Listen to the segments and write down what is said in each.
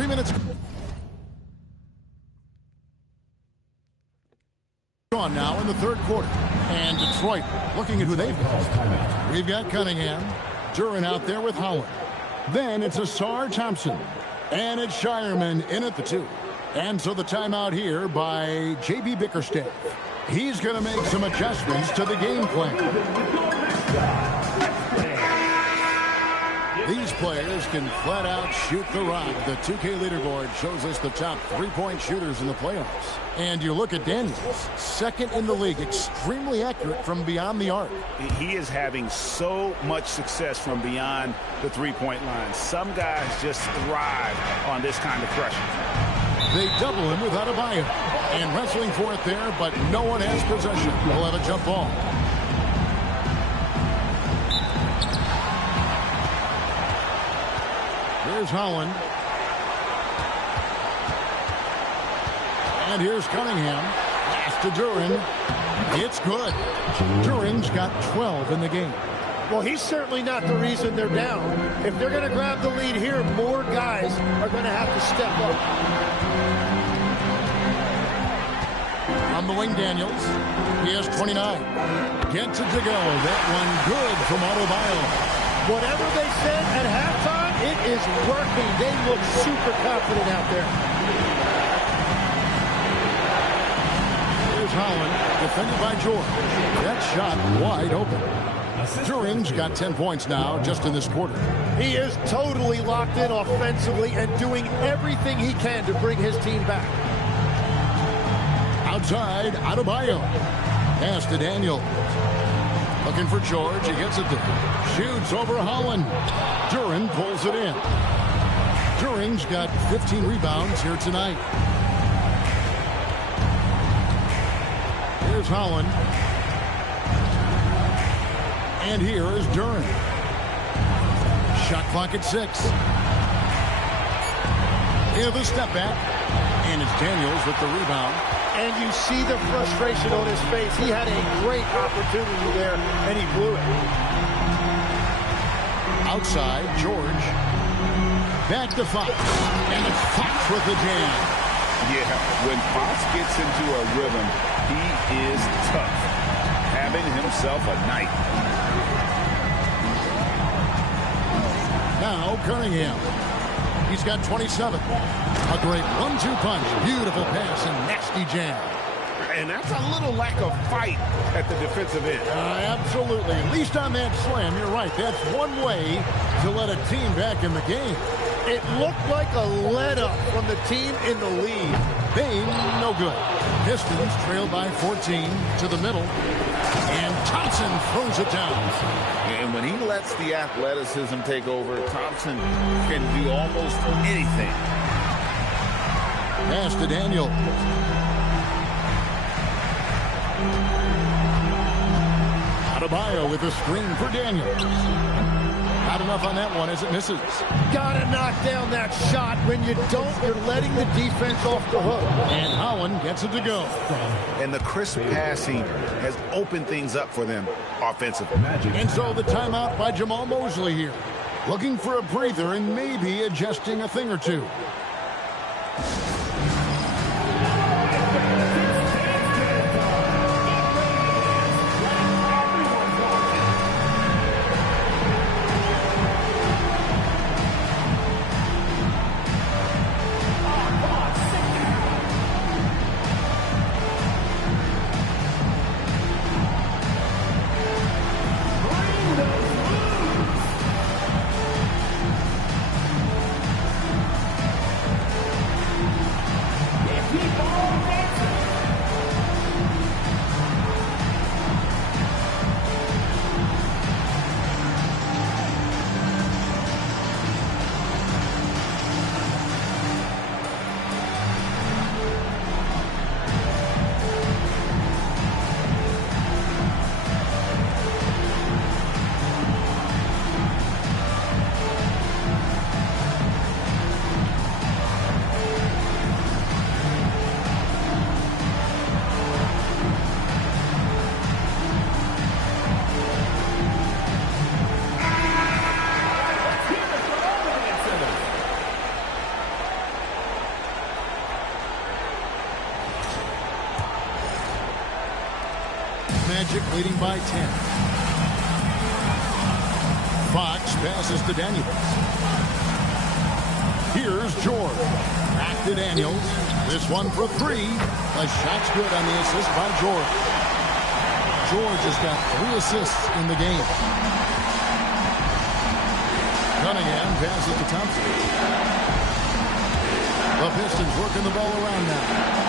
3 minutes on now in the third quarter. And Detroit looking at who they've called. We've got Cunningham. Duren out there with Howard. Then it's Asar Thompson. And it's Shireman in at the 2. And so the timeout here by J.B. Bickerstaff. He's going to make some adjustments to the game plan. These players can flat out shoot the rock. The 2K leaderboard shows us the top three-point shooters in the playoffs. And you look at Daniels, second in the league, extremely accurate from beyond the arc. He is having so much success from beyond the three-point line. Some guys just thrive on this kind of pressure. They double him with Adebayo. And wrestling for it there, but no one has possession. We'll have a jump ball. Here's Holland. And here's Cunningham. Pass to Duren. It's good. Duren's got 12 in the game. Well, he's certainly not the reason they're down. If they're going to grab the lead here, more guys are going to have to step up. On the wing, Daniels. He has 29. Gets it to go. That one good from Adebayo. Whatever they said at halftime, it is working. They look super confident out there. Here's Holland, defended by George. That shot wide open. Duren's got 10 points now just in this quarter. He is totally locked in offensively and doing everything he can to bring his team back. Outside, Adebayo. Pass to Daniel. Looking for George. He gets it there. Shoots over Holland. Duren pulls it in. Duren's got 15 rebounds here tonight. Here's Holland. And here is Duren. Shot clock at 6. In the step back. And it's Daniels with the rebound. And you see the frustration on his face. He had a great opportunity there, and he blew it. Outside, George. Back to Fox. And it's Fox with the jam. Yeah, when Fox gets into a rhythm, he is tough. Having himself a night. Now, Cunningham. He's got 27. A great 1-2 punch. Beautiful pass and nasty jam. And that's a little lack of fight at the defensive end. Absolutely. At least on that slam, you're right. That's one way to let a team back in the game. It looked like a let-up from the team in the lead. Bain, no good. Pistons trailed by 14 to the middle. And Thompson throws it down. And when he lets the athleticism take over, Thompson can do almost anything. Pass to Daniel. Adebayo with a screen for Daniels. Not enough on that one as it misses. Gotta knock down that shot. When you don't, you're letting the defense off the hook. And Holland gets it to go. And the crisp passing has opened things up for them offensively. And so the timeout by Jamal Mosley here. Looking for a breather and maybe adjusting a thing or two. Magic leading by 10. Fox passes to Daniels. Here's George. Back to Daniels. This one for three. A shot's good on the assist by George. George has got 3 assists in the game. Cunningham passes to Thompson. The Pistons working the ball around now.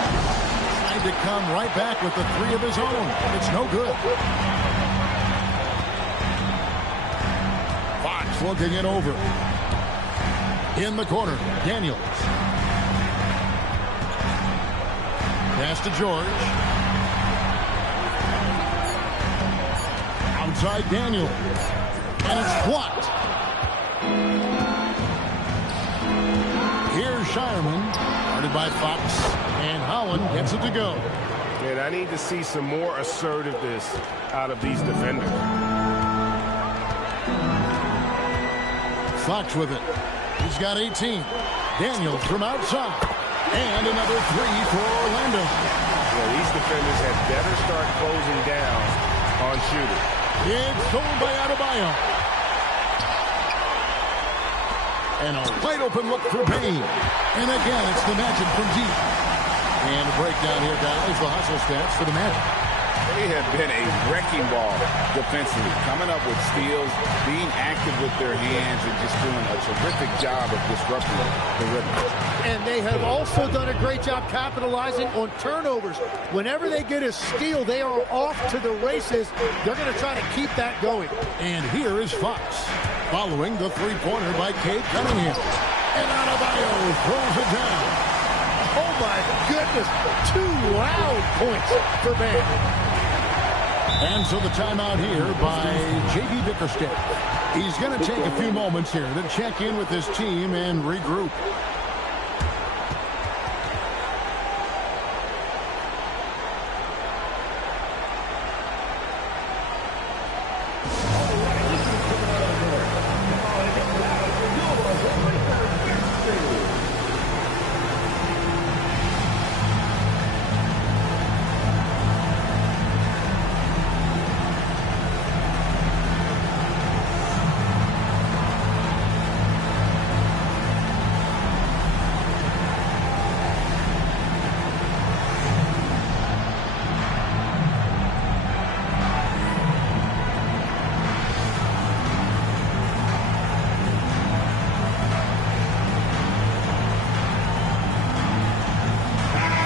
Trying to come right back with the 3 of his own. It's no good. Fox looking it over. In the corner, Daniels. Pass to George. Outside Daniels. And it's blocked. Here's Shireman. Guarded by Fox. And Holland gets it to go. And I need to see some more assertiveness out of these defenders. Fox with it. He's got 18. Daniels from outside. And another 3 for Orlando. Yeah, these defenders had better start closing down on shooting. It's sold by Adebayo. And a wide open look for Payne. And again, it's the Magic from deep. And a breakdown here, guys. The hustle stats for the Magic. They have been a wrecking ball defensively, coming up with steals, being active with their hands, and just doing a terrific job of disrupting the rhythm. And they have also done a great job capitalizing on turnovers. Whenever they get a steal, they are off to the races. They're going to try to keep that going. And here is Fox, following the three-pointer by Cade Cunningham. And Adebayo throws it down. Oh, my goodness. 2 loud points for Bam. And so the timeout here by J.B. Bickerstaff. He's going to take a few moments here to check in with his team and regroup.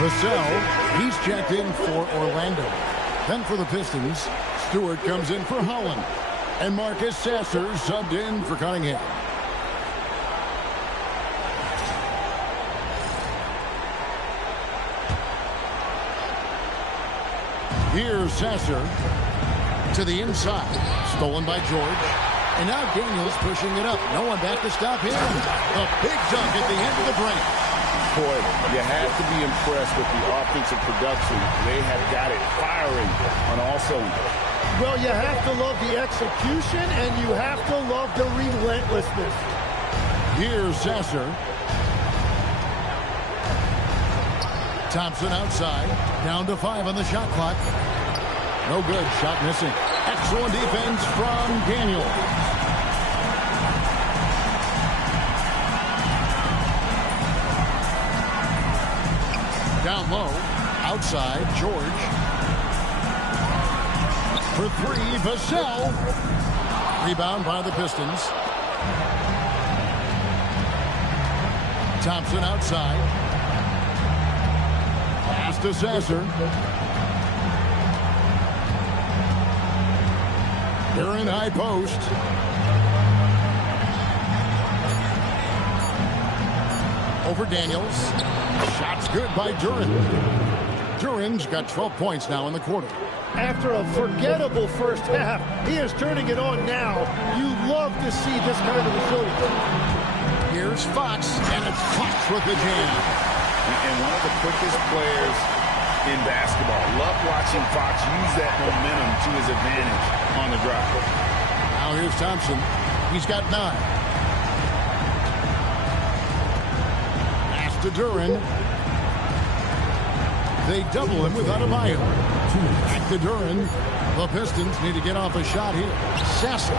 Vassell, he's checked in for Orlando. Then for the Pistons, Stewart comes in for Holland. And Marcus Sasser subbed in for Cunningham. Here's Sasser to the inside. Stolen by George. And now Daniels pushing it up. No one back to stop him. A big dunk at the end of the break. Boy, you have to be impressed with the offensive production. They have got it firing on all cylinders. Well, you have to love the execution, and you have to love the relentlessness. Here's Sasser. Thompson outside. Down to 5 on the shot clock. No good. Shot missing. Excellent defense from Daniel. Down low. Outside. George. For 3, Vassell. Rebound by the Pistons. Thompson outside. Pass to Sasser. They're in high post. Over Daniels. Shot's good by Duren. Duren's got 12 points now in the quarter. After a forgettable first half, he is turning it on now. You love to see this kind of resilience. Here's Fox, and it's Fox with the jam. And one of the quickest players in basketball. Love watching Fox use that momentum to his advantage on the drive. Now here's Thompson. He's got 9. Pass to Duren. They double him with Adebayo. Back to Duren. The Pistons need to get off a shot here. Sasser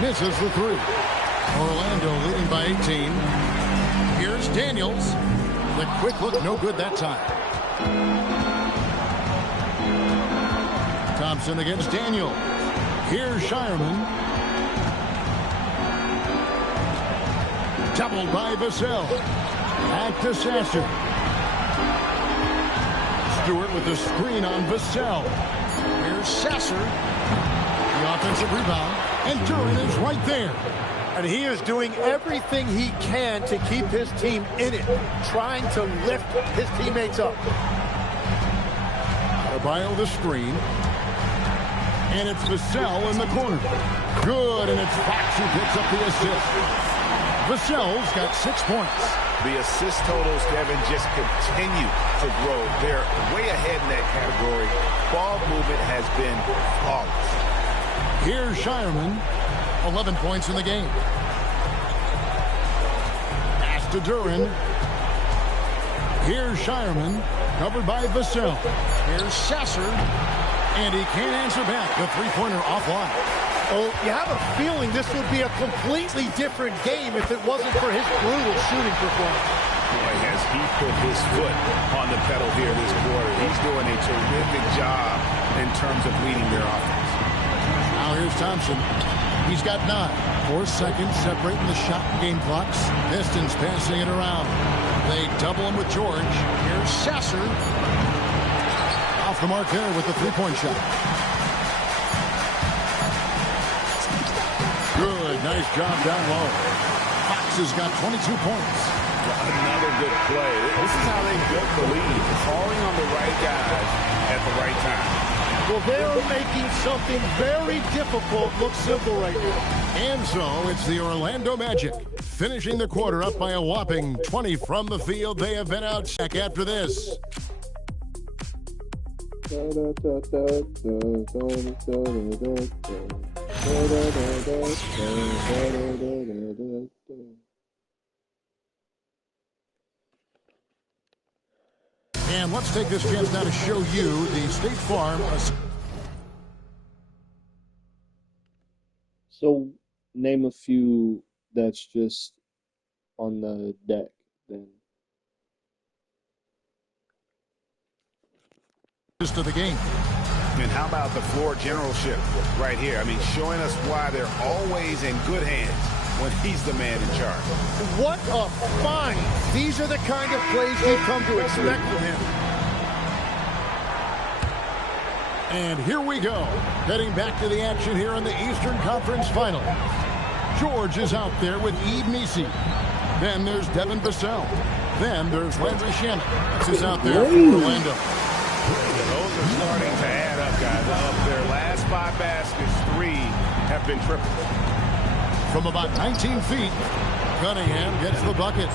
misses the three. Orlando leading by 18. Here's Daniels. The quick look, no good that time. Thompson against Daniels. Here's Shireman. Doubled by Vassell. Back to Sasser. Stewart with the screen on Vassell. Here's Sasser. The offensive rebound. And Duren is right there. And he is doing everything he can to keep his team in it, trying to lift his teammates up. Adebayo the screen. And it's Vassell in the corner. Good, and it's Fox who picks up the assist. Vassell's got 6 points. The assist totals, Kevin, just continue to grow. They're way ahead in that category. Ball movement has been flawless. Here's Shireman. 11 points in the game. Pass to Duren. Here's Shireman. Covered by Vassell. Here's Sasser. And he can't answer back. The three-pointer offline. Oh, you have a feeling this would be a completely different game if it wasn't for his brutal shooting performance. Boy, has he put his foot on the pedal here this quarter. He's doing a terrific job in terms of leading their offense. Now here's Thompson. He's got 9. 4 seconds separating the shot and game clocks. Pistons passing it around. They double him with George. Here's Sasser. Off the mark there with the three-point shot. Good. Nice job down low. Fox has got 22 points. Another good play. This is how they built the lead. Falling on the right guys at the right time. Well, they're making something very difficult look simple right now. And so it's the Orlando Magic finishing the quarter up by a whopping 20 from the field. They have been out back after this. And let's take this chance now to show you the State Farm. So name a few that's just on the deck then. To the game. And how about the floor generalship right here? I mean, showing us why they're always in good hands when he's the man in charge. What a find. These are the kind of plays we've come to expect from him. And here we go. Heading back to the action here in the Eastern Conference Finals. George is out there with Yves Missi. Then there's Devin Vassell. Then there's Landry Shamet. This is out there for Orlando. Those are starting to add up, guys. Of their last 5 baskets, 3 have been triple. From about 19 feet, Cunningham gets the bucket.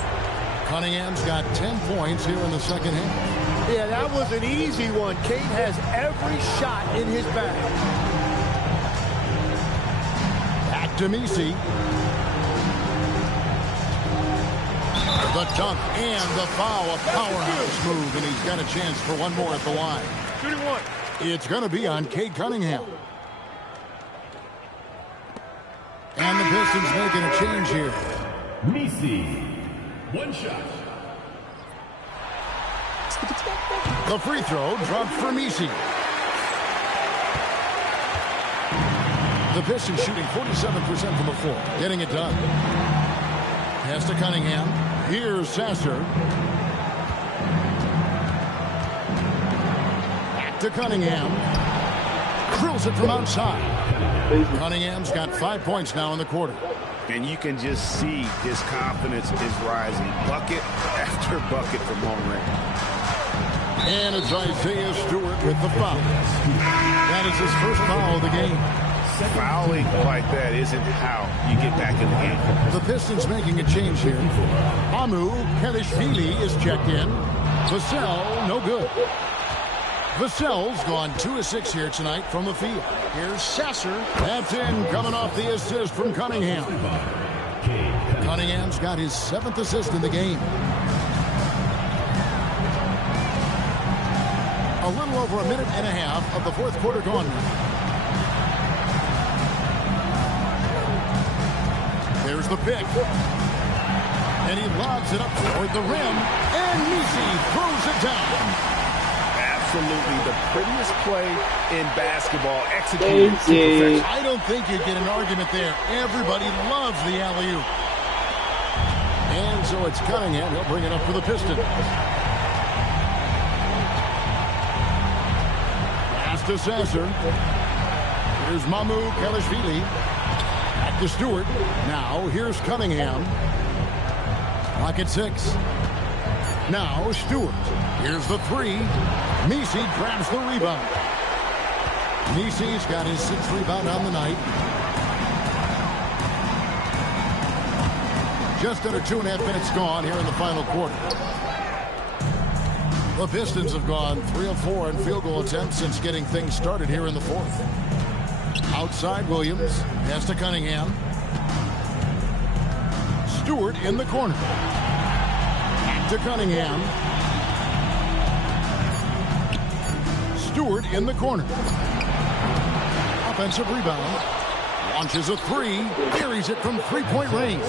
Cunningham's got 10 points here in the second half. Yeah, that was an easy one. Cade has every shot in his bag. Back to Missi. The dunk and the foul, a powerhouse move, and he's got a chance for one more at the line. Shooting one. It's going to be on Cade Cunningham. And the Pistons making a change here. Missi, 1 shot. The free throw dropped for Missi. The Pistons shooting 47% from the floor, getting it done. Pass to Cunningham. Here's Sasser. Back to Cunningham. Drills it from outside. Cunningham's got 5 points now in the quarter. And you can just see his confidence is rising. Bucket after bucket from long range. And it's Isaiah Stewart with the foul. That is his first foul of the game. Fouling like that isn't how you get back in the game. The Pistons making a change here. Amu Kelishvili is checked in. Vassell, no good. Vassell's gone 2 of 6 here tonight from the field. Here's Sasser. That's in, coming off the assist from Cunningham. Cunningham's got his 7th assist in the game. A little over a minute and a half of the fourth quarter gone now. There's the pick. And he lobs it up toward the rim. And Nisi throws it down. Absolutely the prettiest play in basketball, executed to perfection. I don't think you get an argument there. Everybody loves the alley-oop. And so it's Cunningham. He'll bring it up for the Pistons. Pass to Sasser. Here's Mamu Kelishvili. Back to Stewart. Now here's Cunningham. Clock at 6. Now Stewart. Here's the 3. Nisi grabs the rebound. Nisi's got his 6th rebound on the night. Just under 2.5 minutes gone here in the final quarter. The Pistons have gone 3 of 4 in field goal attempts since getting things started here in the fourth. Outside Williams. Pass to Cunningham. Stewart in the corner. Back to Cunningham. Stewart in the corner. Offensive rebound. Launches a 3. Carries it from three-point range.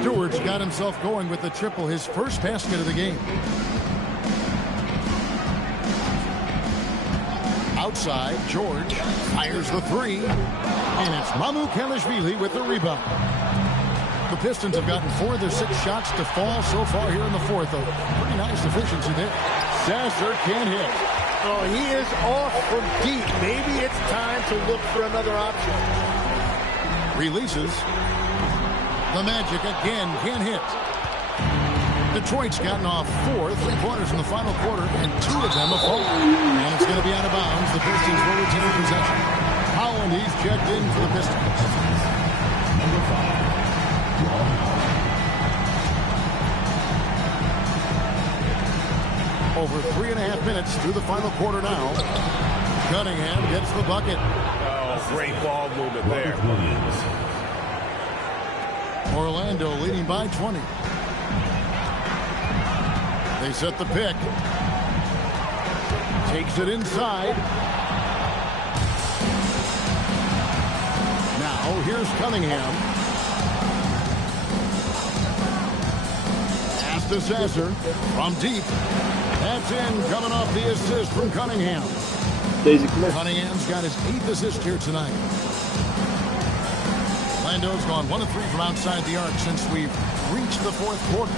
Stewart's got himself going with the triple, his first basket of the game. Outside, George fires the 3. And it's Mamu Kelishvili with the rebound. The Pistons have gotten 4 of their 6 shots to fall so far here in the fourth. A pretty nice efficiency there. Sasser can't hit. Oh, he is off from deep. Maybe it's time to look for another option. Releases. The Magic again can't hit. Detroit's gotten off 4 3-pointers in the final quarter, and 2 of them have fallen. And it's going to be out of bounds. The Pistons will retain possession. Howland, he's checked in for the Pistons. Number 5. Over 3.5 minutes through the final quarter now. Cunningham gets the bucket. Oh, great ball movement there. Williams. Orlando leading by 20. They set the pick. Takes it inside. Now here's Cunningham. Pass to Sasser from deep. That's in, coming off the assist from Cunningham. Cunningham's got his 8th assist here tonight. Orlando's gone 1 of 3 from outside the arc since we've reached the fourth quarter.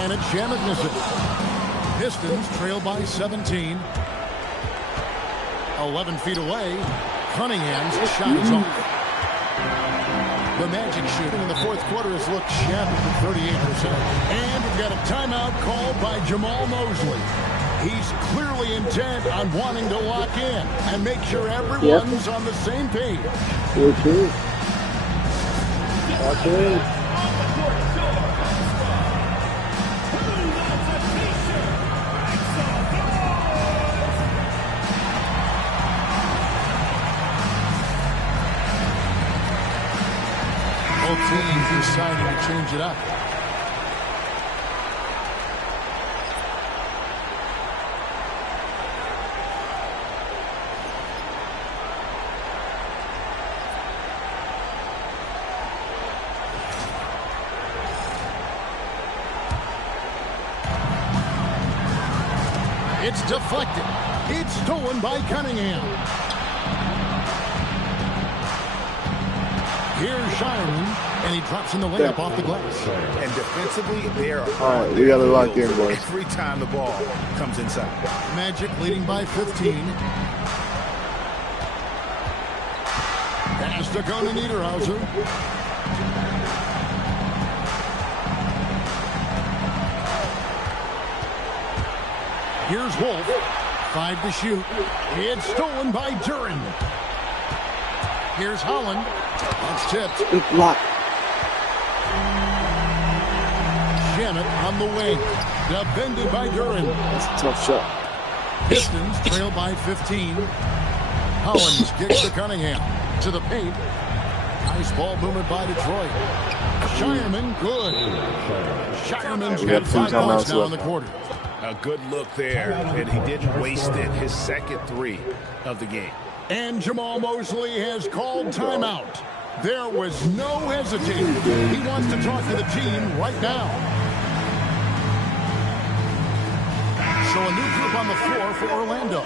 And it's Shamet misses. Pistons trail by 17. 11 feet away. Cunningham's shot is off. The Magic shooting in the fourth quarter has looked shabby at 38%. And we've got a timeout called by Jamal Mosley. He's clearly intent on wanting to lock in and make sure everyone's on the same page. Sure. Okay. Both teams deciding to change it up. It's deflected. It's stolen by Cunningham. Here's Shireman, and he drops in the layup off the glass. And defensively, they are All right, we got to lock in, boys. every time the ball comes inside. Magic leading by 15. Pass to Conan Niederhauser. Here's Wolf. 5 to shoot. It's stolen by Duren. Here's Holland. That's tipped. Good block. Shamet on the wing. Defended by Duren. That's a tough shot. Pistons trail by 15. Hollins kicks to Cunningham. To the paint. Nice ball movement by Detroit. Shireman, good. Shireman's We got got 2 5 points timeouts now in left. the quarter. A good look there, and he didn't waste it. His second 3 of the game. And Jamal Mosley has called timeout. There was no hesitating. He wants to talk to the team right now. So a new group on the floor for Orlando.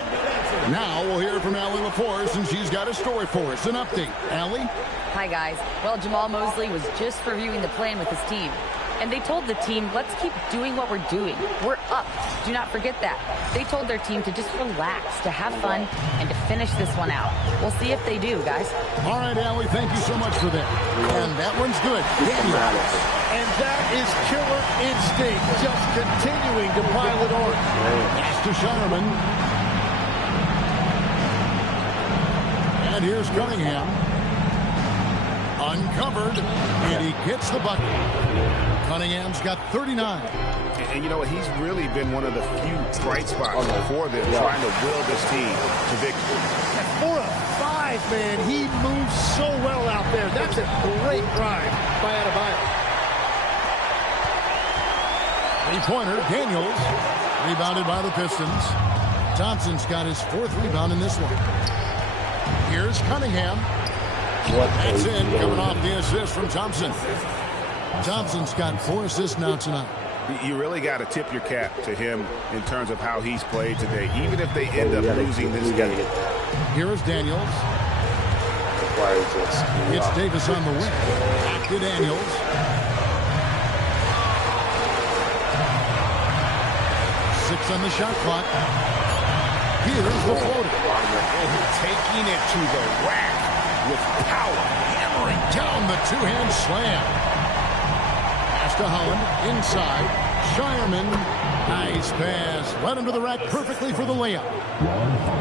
Now we'll hear from Allie LaForce, and she's got a story for us. An update. Allie? Hi, guys. Well, Jamal Mosley was just reviewing the plan with his team. And they told the team, let's keep doing what we're doing. We're up. Do not forget that. They told their team to just relax, to have fun, and to finish this one out. We'll see if they do, guys. All right, Allie, thank you so much for that. And that one's good. Daniels. And that is killer instinct, just continuing to pile it on. Pass to Shireman. And here's Cunningham. Uncovered, and he gets the bucket. Cunningham's got 39. And you know what? He's really been one of the few bright spots for them, trying to will this team to victory. For a 5, man, he moves so well out there. That's a great drive by Adebayo. Three-pointer, Daniels. Rebounded by the Pistons. Thompson's got his 4th rebound in this one. Here's Cunningham. That's in, coming off the assist from Thompson. Thompson's got 4 assists now tonight. You really got to tip your cap to him in terms of how he's played today, even if they end up losing this game. Here is Daniels. It's Davis on the wing. Back to Daniels. Six on the shot clock. Here's the floater. Taking it to the rack with power. Hammering down the 2-hand slam. Pass to Holland. Inside. Shireman. Nice pass. Led him to the rack perfectly for the layup.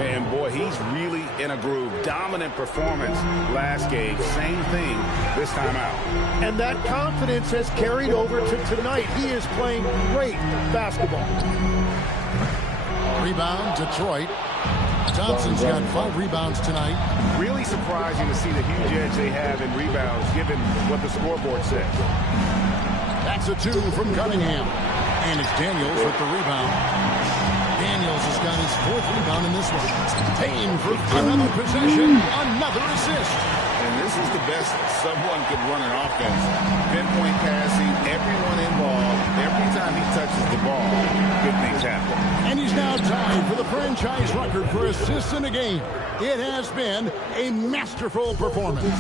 And boy, he's really in a groove. Dominant performance last game. Same thing this time out. And that confidence has carried over to tonight. He is playing great basketball. Rebound, Detroit. Thompson's got 5 rebounds tonight. Really surprising to see the huge edge they have in rebounds, given what the scoreboard says. That's a 2 from Cunningham. And it's Daniels with the rebound. Daniels has got his 4th rebound in this one. Payne for another possession, another assist. And this is the best someone could run an offense. Pinpoint passing, everyone involved. Every time he touches the ball, good things happen. And he's now tied for the franchise record for assists in a game. It has been a masterful performance.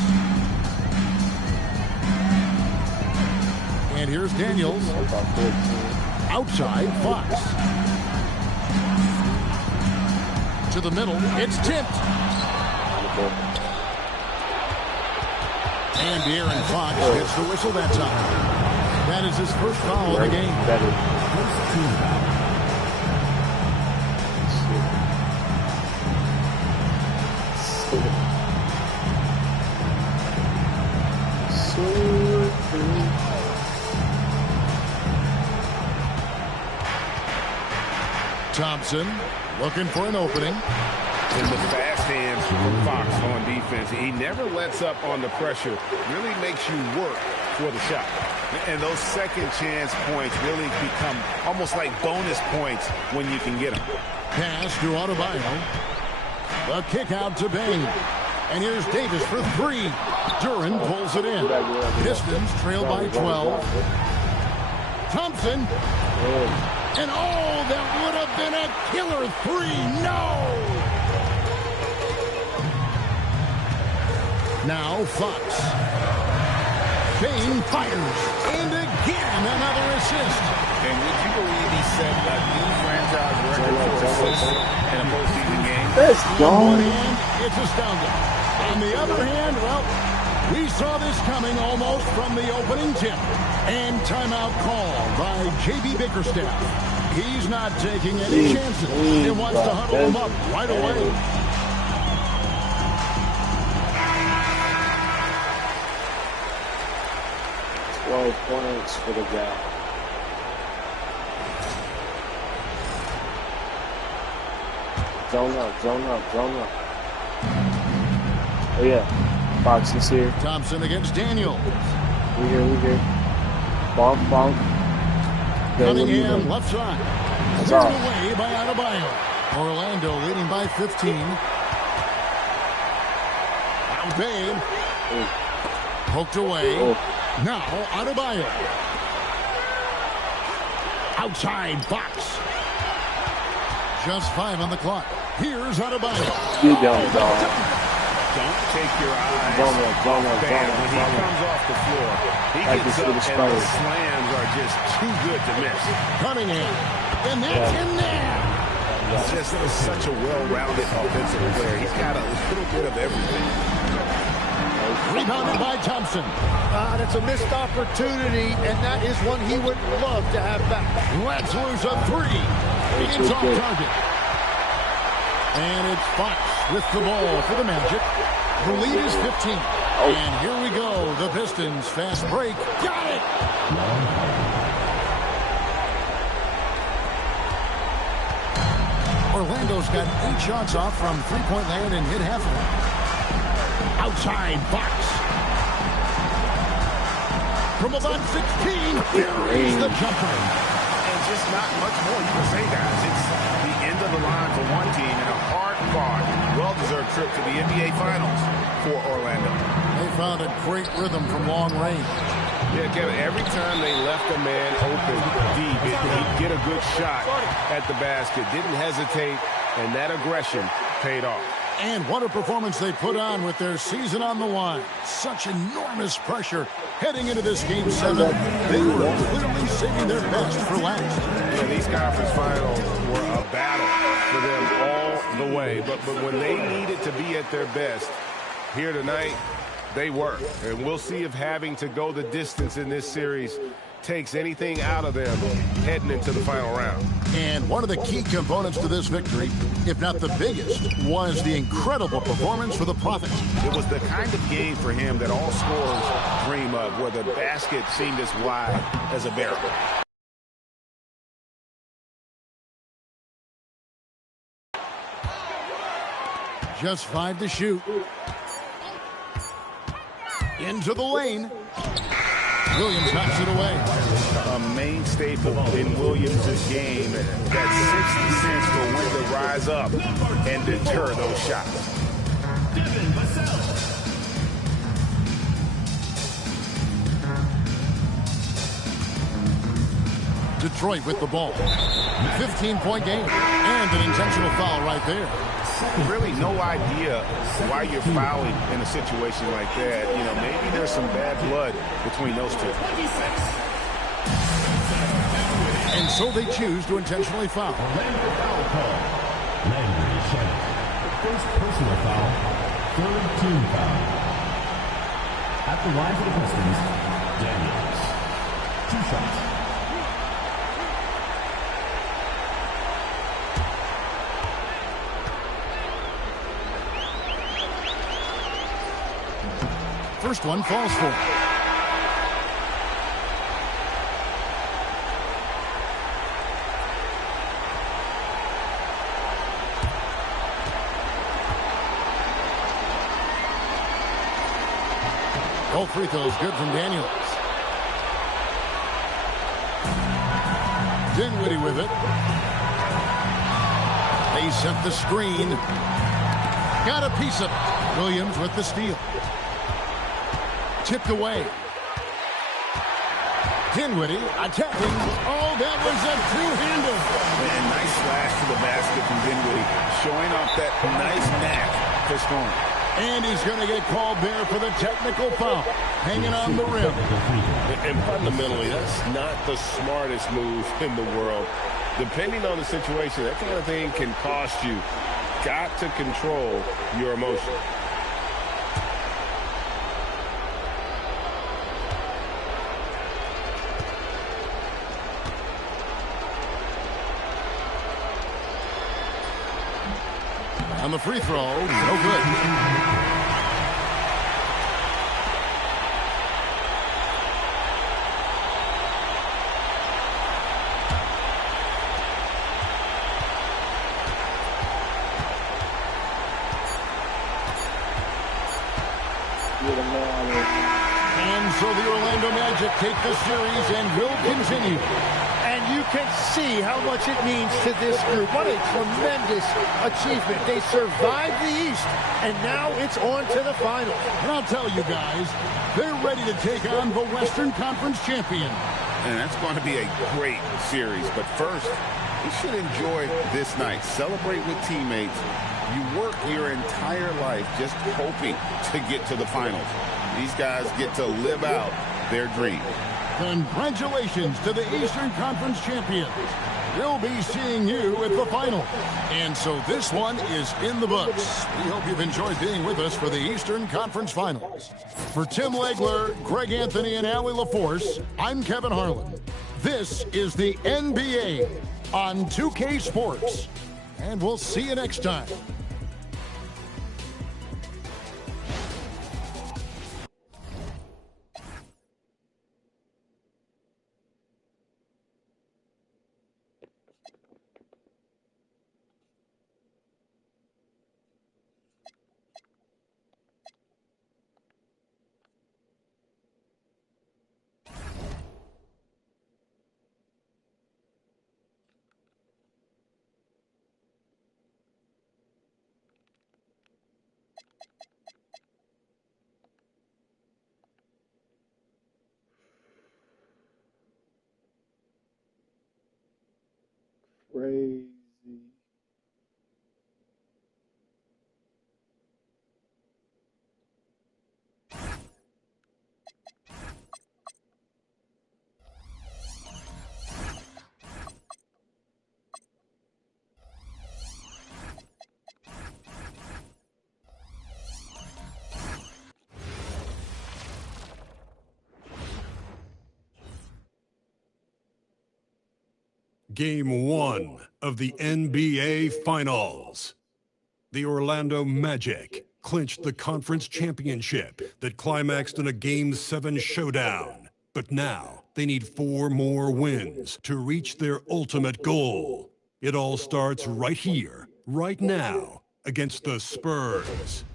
And here's Daniels. Outside, Fox. To the middle, it's tipped. And De'Aaron Fox gets the whistle that time. That is his first foul of the game. Thompson looking for an opening. In the fast hands from Fox on defense. He never lets up on the pressure. Really makes you work for the shot. And those second chance points really become almost like bonus points when you can get them. Pass to Adebayo. The kick out to Bain. And here's Davis for 3. Duran pulls it in. Pistons trail by 12. Thompson. And oh, that would have been a killer 3. No! Now Fox. Bain fires. And again, another assist. And would you believe he set a new franchise record for assists in a postseason game? On one hand, it's astounding. On the other hand, well, we saw this coming almost from the opening tip. And timeout called by J.B. Bickerstaff. He's not taking any chances. He wants to huddle them up right away. Points for the guy. Zone up, zone up, zone up. Oh yeah, Fox is here. Thompson against Daniels. We here. Ball. Cunningham left side. Cleared Sorry. away by Adebayo. Orlando leading by 15. Now Babe. Poked away. Now Adebayo. Outside Fox. Just 5 on the clock. Here's Adebayo. You don't, dog. Don't take your eyes Ball, off ball, Bam. ball, When he ball. comes off the floor, he I gets just up feel and the the spiders. slams are just too good to miss. Cunningham. And that's in there. Just such a well-rounded offensive player. He's got a little bit of everything. Rebounded by Thompson. That's a missed opportunity, and that is one he would love to have back. Lets loose a 3. It's off target. And it's Fox with the ball for the Magic. The lead is 15. And here we go. The Pistons fast break. Got it. Orlando's got 8 shots off from three-point land and hit half of them. Outside Fox. From about 16, buries the jumper. And just not much more you can say, guys. It's the end of the line for one team and a hard-fought, well-deserved trip to the NBA Finals for Orlando. They found a great rhythm from long range. Yeah, Kevin, every time they left a man open deep, he'd get a good shot at the basket. Didn't hesitate, and that aggression paid off. And what a performance they put on with their season on the line. Such enormous pressure heading into this Game 7. They were clearly saving their best for last. Yeah, these conference finals were a battle for them all the way. But when they needed to be at their best, here tonight, they were. And we'll see if having to go the distance in this series takes anything out of them heading into the final round. And one of the key components to this victory, if not the biggest, was the incredible performance for the Prophet. It was the kind of game for him that all scorers dream of, where the basket seemed as wide as a barrel. Just 5 to shoot. Into the lane. Williams knocks it away. A main staple in Williams' game. That 60 cents for when to rise up and deter those shots. Detroit with the ball. 15-point game. And an intentional foul right there. Really no idea why you're fouling in a situation like that. You know, maybe there's some bad blood between those two. And so they choose to intentionally foul. Landry foul call. Landry Shamet. First personal foul. Third team foul. At the line for the Pistons, Daniels. 2 shots. First one falls for. Both free throws good from Daniels. Dinwiddie with it. They set the screen. Got a piece of it. Williams with the steal. Tipped away. Dinwiddie attacking. Oh, that was a two-hander. Man, nice slash to the basket from Dinwiddie, showing off that nice knack for scoring. And he's going to get called there for the technical foul. Hanging on the rim. And fundamentally, that's not the smartest move in the world. Depending on the situation, that kind of thing can cost you. Got to control your emotion. On the free throw, no good. And So the Orlando Magic take the series and will continue. And you can see how much it means to this group. What a tremendous achievement. They survived the East, and now it's on to the finals. And I'll tell you guys, they're ready to take on the Western Conference champion. And that's going to be a great series. But first, you should enjoy this night. Celebrate with teammates. You work your entire life just hoping to get to the finals. These guys get to live out their dream. Congratulations to the Eastern Conference champions. We'll be seeing you at the final. And so this one is in the books. We hope you've enjoyed being with us for the Eastern Conference Finals. For Tim Legler, Greg Anthony, and Allie LaForce, I'm Kevin Harlan. This is the NBA on 2K Sports. And we'll see you next time. Crazy. Game 1 of the NBA Finals. The Orlando Magic clinched the conference championship that climaxed in a Game 7 showdown. But now they need 4 more wins to reach their ultimate goal. It all starts right here, right now, against the Spurs.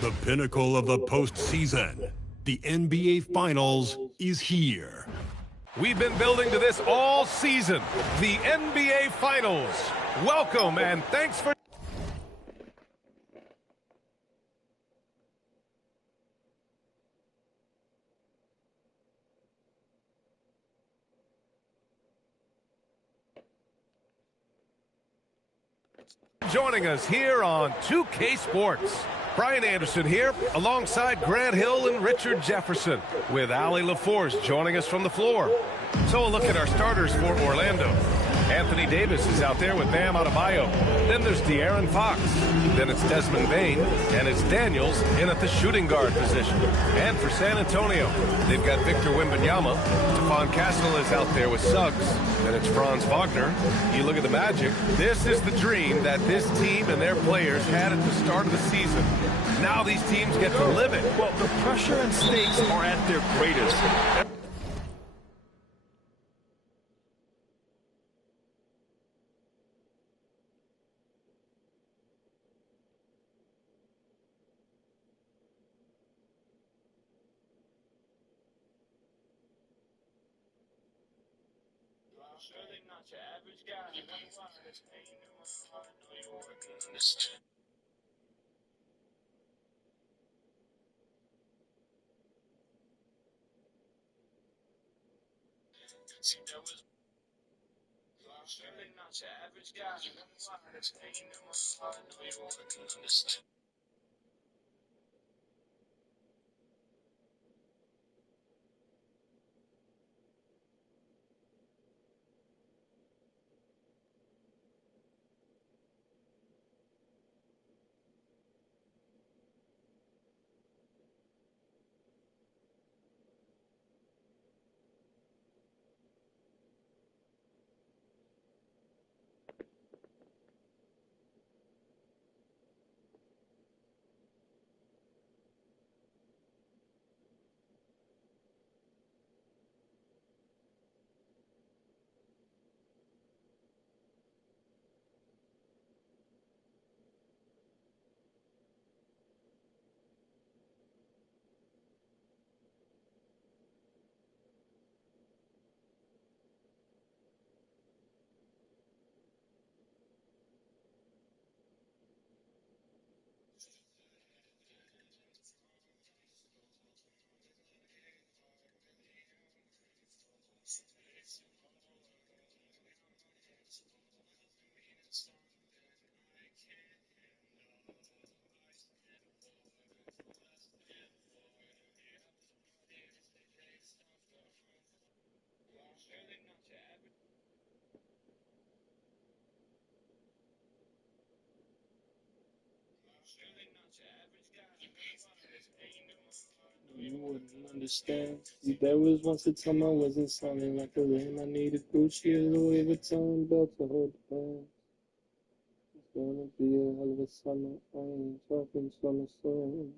The pinnacle of the postseason, the NBA Finals, is here. We've been building to this all season, the NBA Finals. Welcome and thanks for joining us here on 2K Sports. Brian Anderson here, alongside Grant Hill and Richard Jefferson, with Allie LaForce joining us from the floor. So a look at our starters for Orlando. Anthony Davis is out there with Bam Adebayo. Then there's De'Aaron Fox. Then it's Desmond Bane, and it's Daniels in at the shooting guard position. And for San Antonio, they've got Victor Wembanyama. Stephon Castle is out there with Suggs. Then it's Franz Wagner. You look at the Magic. This is the dream that this team and their players had at the start of the season. Now these teams get to live it. Well, the pressure and stakes are at their greatest. You wouldn't understand. There was once a time I wasn't sounding like a rain. I needed Gucci or Louis Vuitton belt to hold the band. It's gonna be a hell of a summer. I ain't talking summer sun.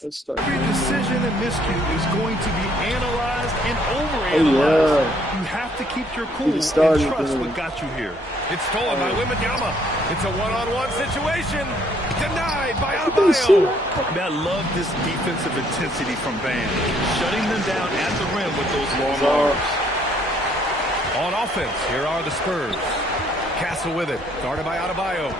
Let's start. Every decision and miscue is going to be analyzed and overanalyzed. You have to keep your cool and trust what got you here. It's stolen by Wembanyama. It's a one-on-one situation. Denied by Adebayo. I love this defensive intensity from Bam. Shutting them down at the rim with those long arms. On offense, here are the Spurs. Castle with it. Guarded by Adebayo.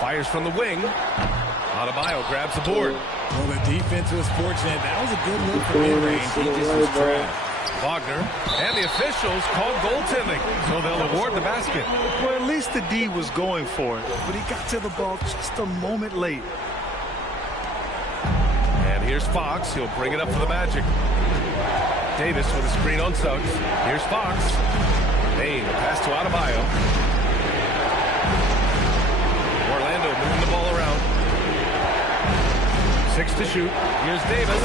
Fires from the wing. Adebayo grabs the board. Well, the defense was fortunate. That was a good look for mid-range. He just was trapped. Wagner and the officials called goaltending, so they'll award the basket. Well, at least the D was going for it, but he got to the ball just a moment late. And here's Fox. He'll bring it up for the Magic. Davis with a screen on Suggs. Here's Fox. Main pass to Adebayo. Orlando moving the ball around. 6 to shoot. Here's Davis.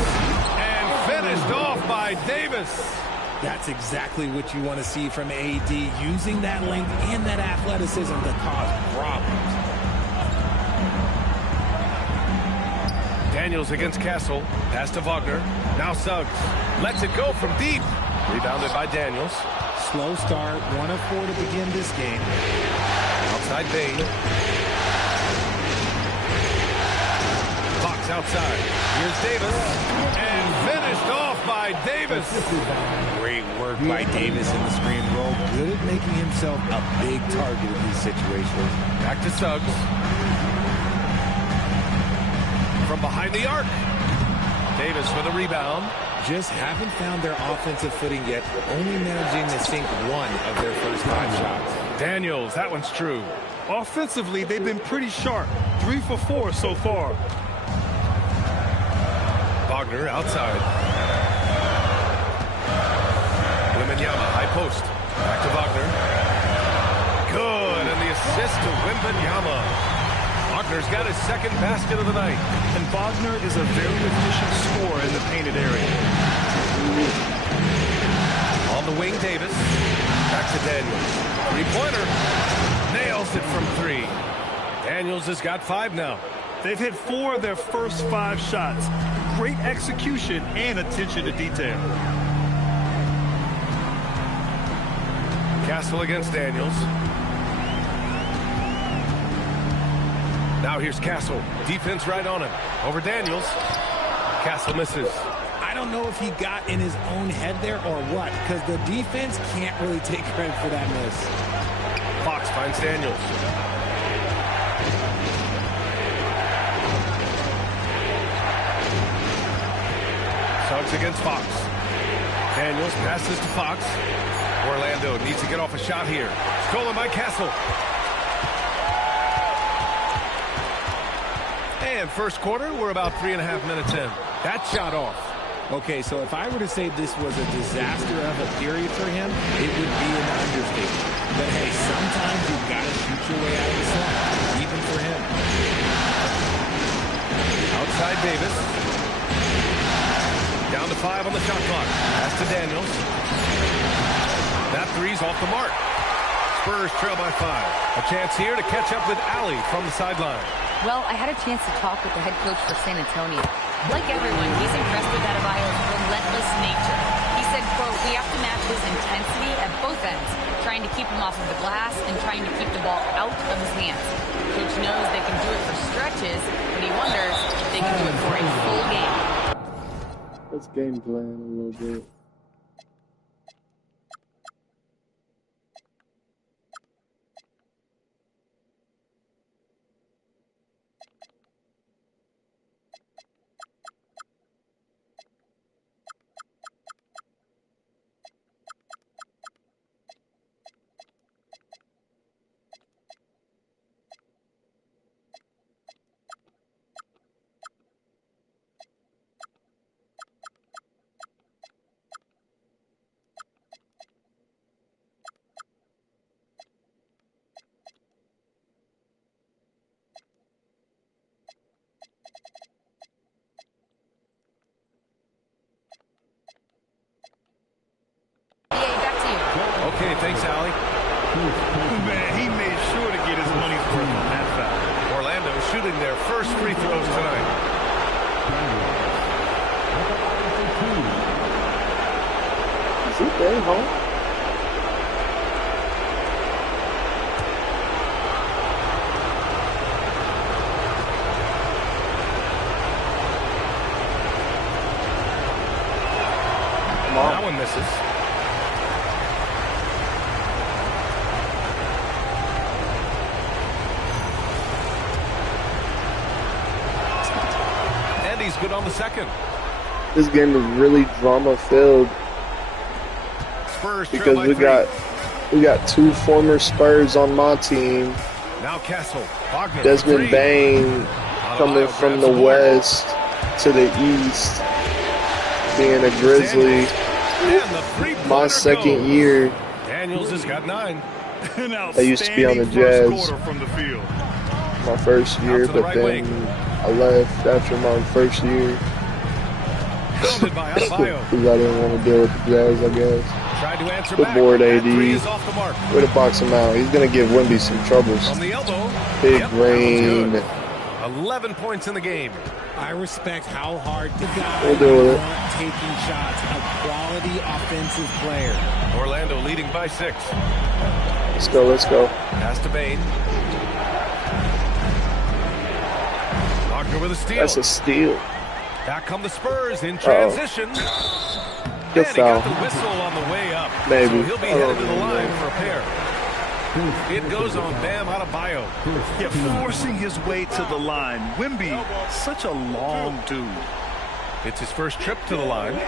And finished off by Davis. That's exactly what you want to see from AD, using that length and that athleticism to cause problems. Daniels against Castle. Pass to Wagner. Now Suggs. Lets it go from deep. Rebounded by Daniels. Slow start. 1 of 4 to begin this game. Outside Bain. Fox outside. Here's Davis. And finished off by Davis. Great work by Davis in the screen roll. Good at making himself a big target in these situations. Back to Suggs. From behind the arc. Davis for the rebound. Just haven't found their offensive footing yet, only managing to sink 1 of their first 5 shots. Daniels, that one's true. Offensively, they've been pretty sharp. 3 for 4 so far. Wagner outside. Wembanyama, high post. Back to Wagner. Good, and the assist to Wembanyama. Wagner's got his second basket of the night. And Wagner is a very efficient scorer in the painted area. On the wing, Davis. Back to Daniels. Three-pointer. Nails it from 3. Daniels has got 5 now. They've hit 4 of their first 5 shots. Great execution and attention to detail. Castle against Daniels. Now here's Castle. Defense right on him. Over Daniels. Castle misses. I don't know if he got in his own head there or what, because the defense can't really take credit for that miss. Fox finds Daniels. Suggs against Fox. Daniels passes to Fox. Orlando needs to get off a shot here. Stolen by Castle. And first quarter, we're about 3.5 minutes in. That shot off. Okay, so if I were to say this was a disaster of a period for him, it would be an understatement. But hey, sometimes you've got to shoot your way out of the slump, even for him. Outside Davis. Down to 5 on the shot clock. Pass to Daniels. That three's off the mark. Spurs trail by 5. A chance here to catch up with Allie from the sideline. Well, I had a chance to talk with the head coach for San Antonio. Like everyone, he's impressed with Adebayo's relentless nature. He said, quote, we have to match his intensity at both ends, trying to keep him off of the glass and trying to keep the ball out of his hands. Coach knows they can do it for stretches, but he wonders if they can do it for a full game. Let's game plan a little bit. thinks, Allie? Man, he made sure to get his money's worth on that foul. Orlando shooting their first free throws tonight. Is he going home? That one misses. And he's good on the second. This game is really drama-filled because we got two former Spurs on my team. Now Castle, Wagner, Desmond Bain coming from the west to the east, being a Grizzly. My second year. Daniels has got 9. I used to be on the Jazz my first year, but then I left after my first year because I didn't want to deal with the Jazz, I guess. Tried to answer Good back. board, AD. Way to box him out. He's going to give Wemby some troubles. From the elbow. Big rain. 11 points in the game. I respect how hard the guy We'll deal with it. taking shots. A quality offensive player. Orlando leading by 6. Let's go, let's go. Pass to Bain. Wagner with a steal. That's a steal. Back come the Spurs in transition. Good and foul. he got the whistle on the way up. Maybe. So he'll be headed to the line for a pair. It goes on Bam Adebayo. Yeah, forcing his way to the line. Wemby, such a long dude. It's his first trip to the line.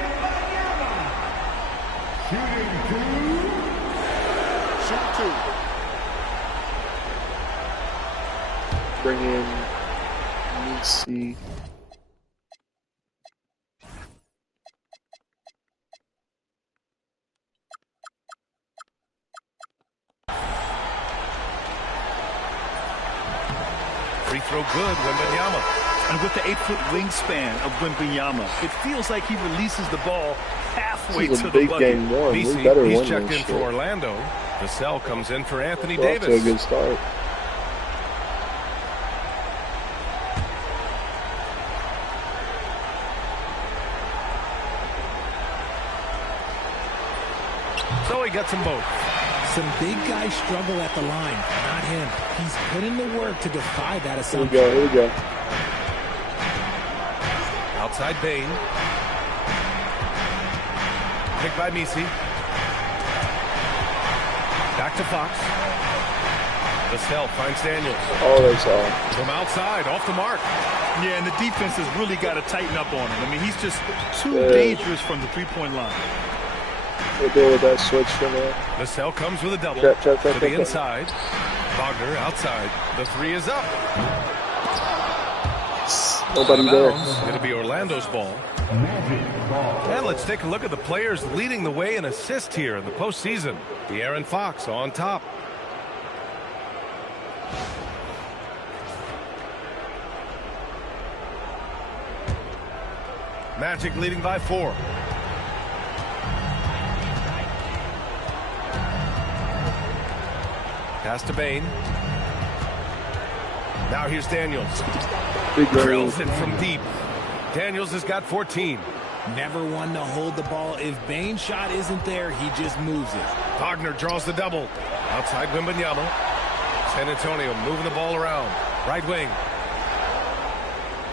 Bring in, let me see. Free throw good, Wembanyama. And with the 8-foot wingspan of Wembanyama, it feels like he releases the ball halfway This is to a the big bucket. game one. We Vesey, better he's win checked this in shit. for Orlando. Vassell comes in for Anthony We're off Davis. to a good start. So he gets them both. Some big guys struggle at the line, not him. He's put in the work to defy that Here we assumption. go, here we go. Outside Bain. Picked by Messi. Back to Fox. Vassell finds Daniels. Oh, that's all. From outside, off the mark. Yeah, and the defense has really got to tighten up on him. I mean, he's just too Yeah. dangerous from the three-point line. We'll deal with that switch for now. Vassell comes with a double. Trap, to trap, the trap. inside. Wagner outside. The 3 is up. Nobody Out of there. bounds. It'll be Orlando's ball. And let's take a look at the players leading the way in assists here in the postseason. De'Aaron Fox on top. Magic leading by 4. Pass to Bain. Now here's Daniels. Big Drills rain. it from deep. Daniels has got 14. Never one to hold the ball. If Bain's shot isn't there, he just moves it. Wagner draws the double. Outside Wembanyama. San Antonio moving the ball around. Right wing.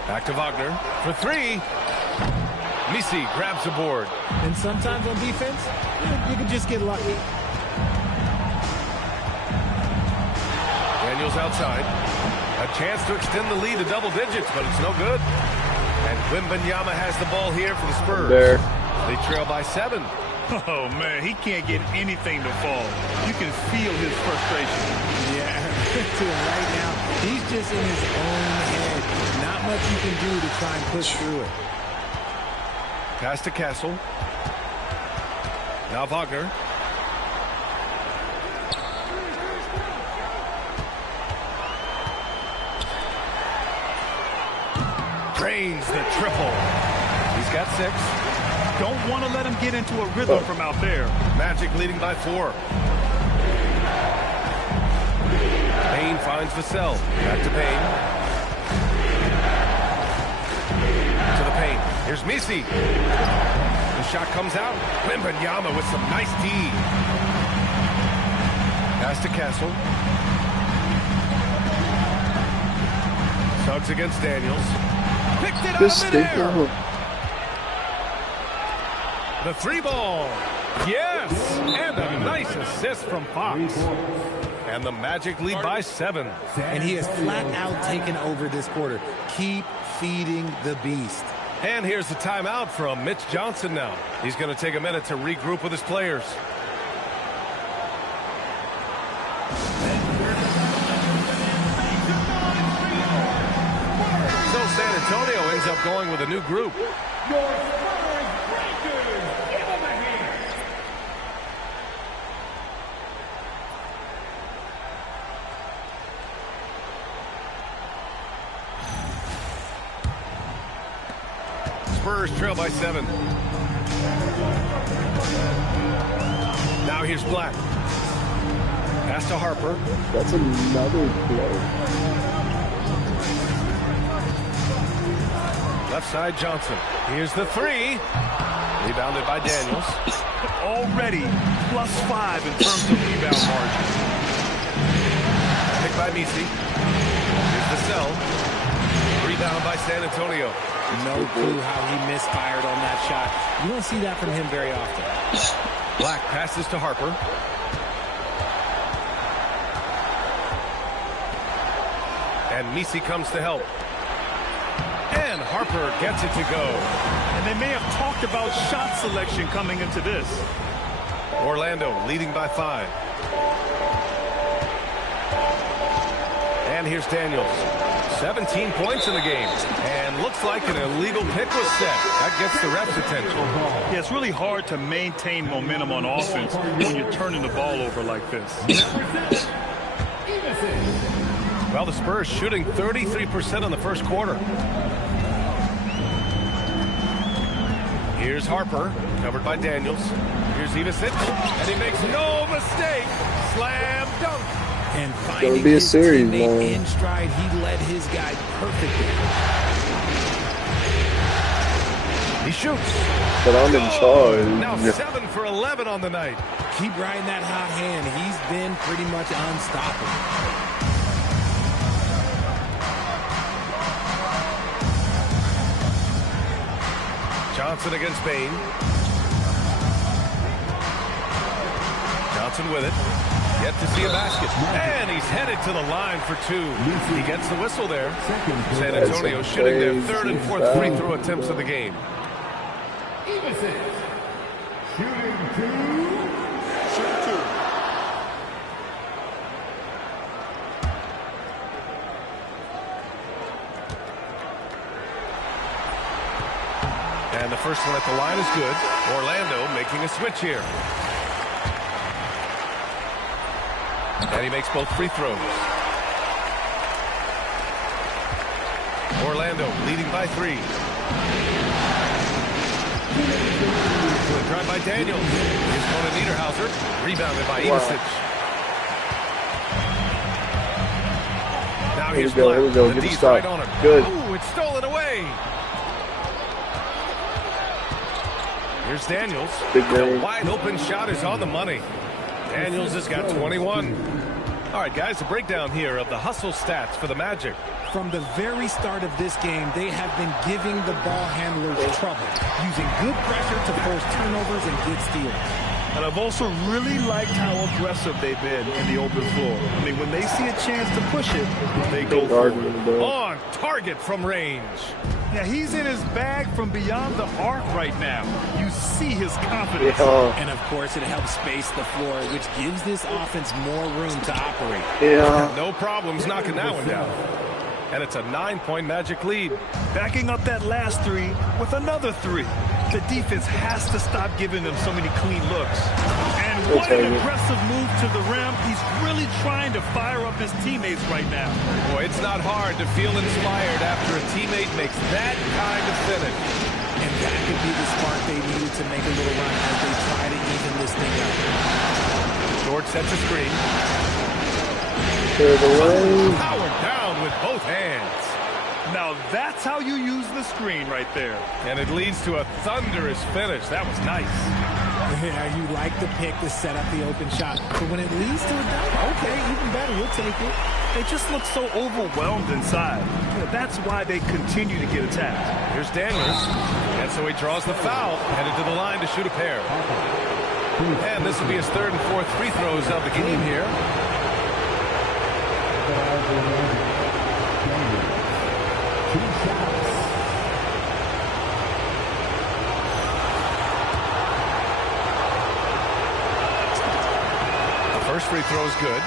Back to Wagner for 3. Messi grabs the board. And sometimes on defense, you can just get lucky. Daniels outside. A chance to extend the lead to double digits, but it's no good. And Wembanyama has the ball here for the Spurs. There. They trail by 7. Oh, man, he can't get anything to fall. You can feel his frustration. Yeah, to him right now, he's just in his own head. Not much you can do to try and push through it. Pass to Castle. Now Wagner. Drains the triple. He's got 6. Don't want to let him get into a rhythm from out there. Magic leading by 4. Here's Vassell. Back to Payne. To the paint. Here's Misi. The shot comes out. Wembanyama with some nice D. Pass to Castle. Suggs against Daniels. Picked it out of midair. The 3-ball. Yes. And a nice assist from Fox. And the Magic lead by 7. And he has flat out taken over this quarter. Keep feeding the beast. And here's the timeout from Mitch Johnson now. He's going to take a minute to regroup with his players. So San Antonio ends up going with a new group. Spurs trail by 7. Now here's Black. Pass to Harper. That's another play. Left side Johnson. Here's the 3. Rebounded by Daniels. Already +5 in terms of rebound margin. Picked by Misi. Here's Vassell. Rebounded by San Antonio. No clue how he misfired on that shot. You don't see that from him very often. Black passes to Harper. And Misi comes to help. And Harper gets it to go. And they may have talked about shot selection coming into this. Orlando leading by 5. And here's Daniels. 17 points in the game. And looks like an illegal pick was set. That gets the ref's attention. Yeah, it's really hard to maintain momentum on offense when you're turning the ball over like this. Well, the Spurs shooting 33% in the first quarter. Here's Harper, covered by Daniels. Here's Ivisic, and he makes no mistake. Slam dunk. And finding his teammate in stride, he led his guy perfectly. He shoots. But I'm in charge. Now 7 for 11 on the night. Keep riding that hot hand. He's been pretty much unstoppable. Johnson against Payne. Johnson with it. Yet to see a basket. And he's headed to the line for 2. He gets the whistle there. San Antonio shooting their 3rd and 4th free throw attempts of the game. Shooting 2. Shoot 2. And the first one at the line is good. Orlando making a switch here. And he makes both free throws. Orlando leading by 3. Good drive by Daniels. Here's Conan Niederhauser. Rebounded by Ivisic. Now here's Black. Here we go. The Get the D's stop. right on him. Good. Ooh, it's stolen away. Here's Daniels. Big The game. wide open shot is on the money. Daniels has got 21. All right, guys, a breakdown here of the hustle stats for the Magic. From the very start of this game, they have been giving the ball handlers trouble, using good pressure to force turnovers and get steals. And I've also really liked how aggressive they've been in the open floor. I mean, when they see a chance to push it, they go for it. On target from range. Yeah, he's in his bag from beyond the arc right now. You see his confidence. Yeah. And, of course, it helps space the floor, which gives this offense more room to operate. Yeah. No problems knocking that one down. And it's a 9-point Magic lead. Backing up that last 3 with another 3. The defense has to stop giving them so many clean looks. And what an aggressive move to the rim. He's really trying to fire up his teammates right now. Boy, it's not hard to feel inspired after a teammate makes that kind of finish. And that could be the spark they need to make a little run as they try to even this thing up. George sets a screen. Clear the lane. Powered down with both hands. Now that's how you use the screen right there. And it leads to a thunderous finish. That was nice. Yeah, you like the pick to set up the open shot. But when it leads to a dunk, okay, even better, you'll take it. They just look so overwhelmed inside. That's why they continue to get attacked. Here's Daniels. And so he draws the foul, headed to the line to shoot a pair. And this will be his third and fourth free throws of the game here. The first free throw is good.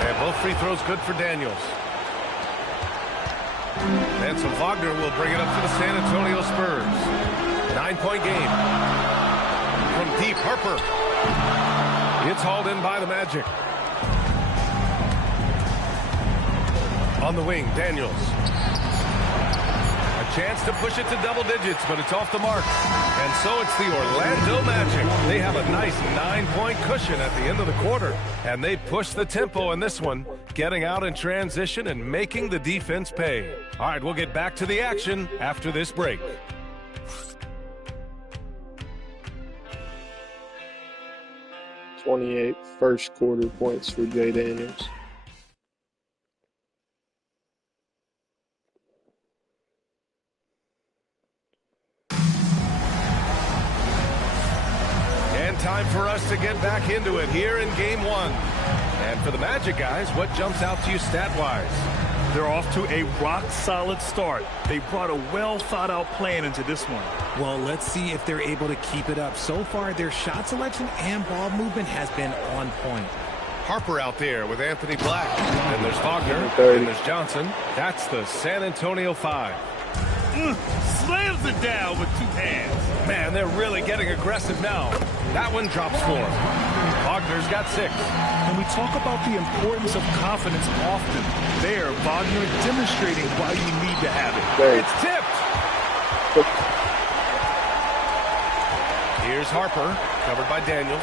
And both free throws good for Daniels. And so Wagner will bring it up for the San Antonio Spurs. 9-point game. From deep, Harper. It's hauled in by the Magic. On the wing, Daniels. A chance to push it to double digits, but it's off the mark. And so it's the Orlando Magic. They have a nice 9-point cushion at the end of the quarter. And they push the tempo in this one, getting out in transition and making the defense pay. All right, we'll get back to the action after this break. "28 first quarter points for Jay Daniels." And time for us to get back into it here in game one. And for the Magic guys, what jumps out to you stat-wise? They're off to a rock-solid start. They brought a well-thought-out plan into this one. Well, let's see if they're able to keep it up. So far, their shot selection and ball movement has been on point. Harper out there with Anthony Black. And there's Wagner. And there's Johnson. That's the San Antonio 5. Slams it down with two hands. Man, they're really getting aggressive now. That one drops for him. Wagner's got 6. And we talk about the importance of confidence often. There, Wagner demonstrating why you need to have it. It's tipped. Here's Harper, covered by Daniels.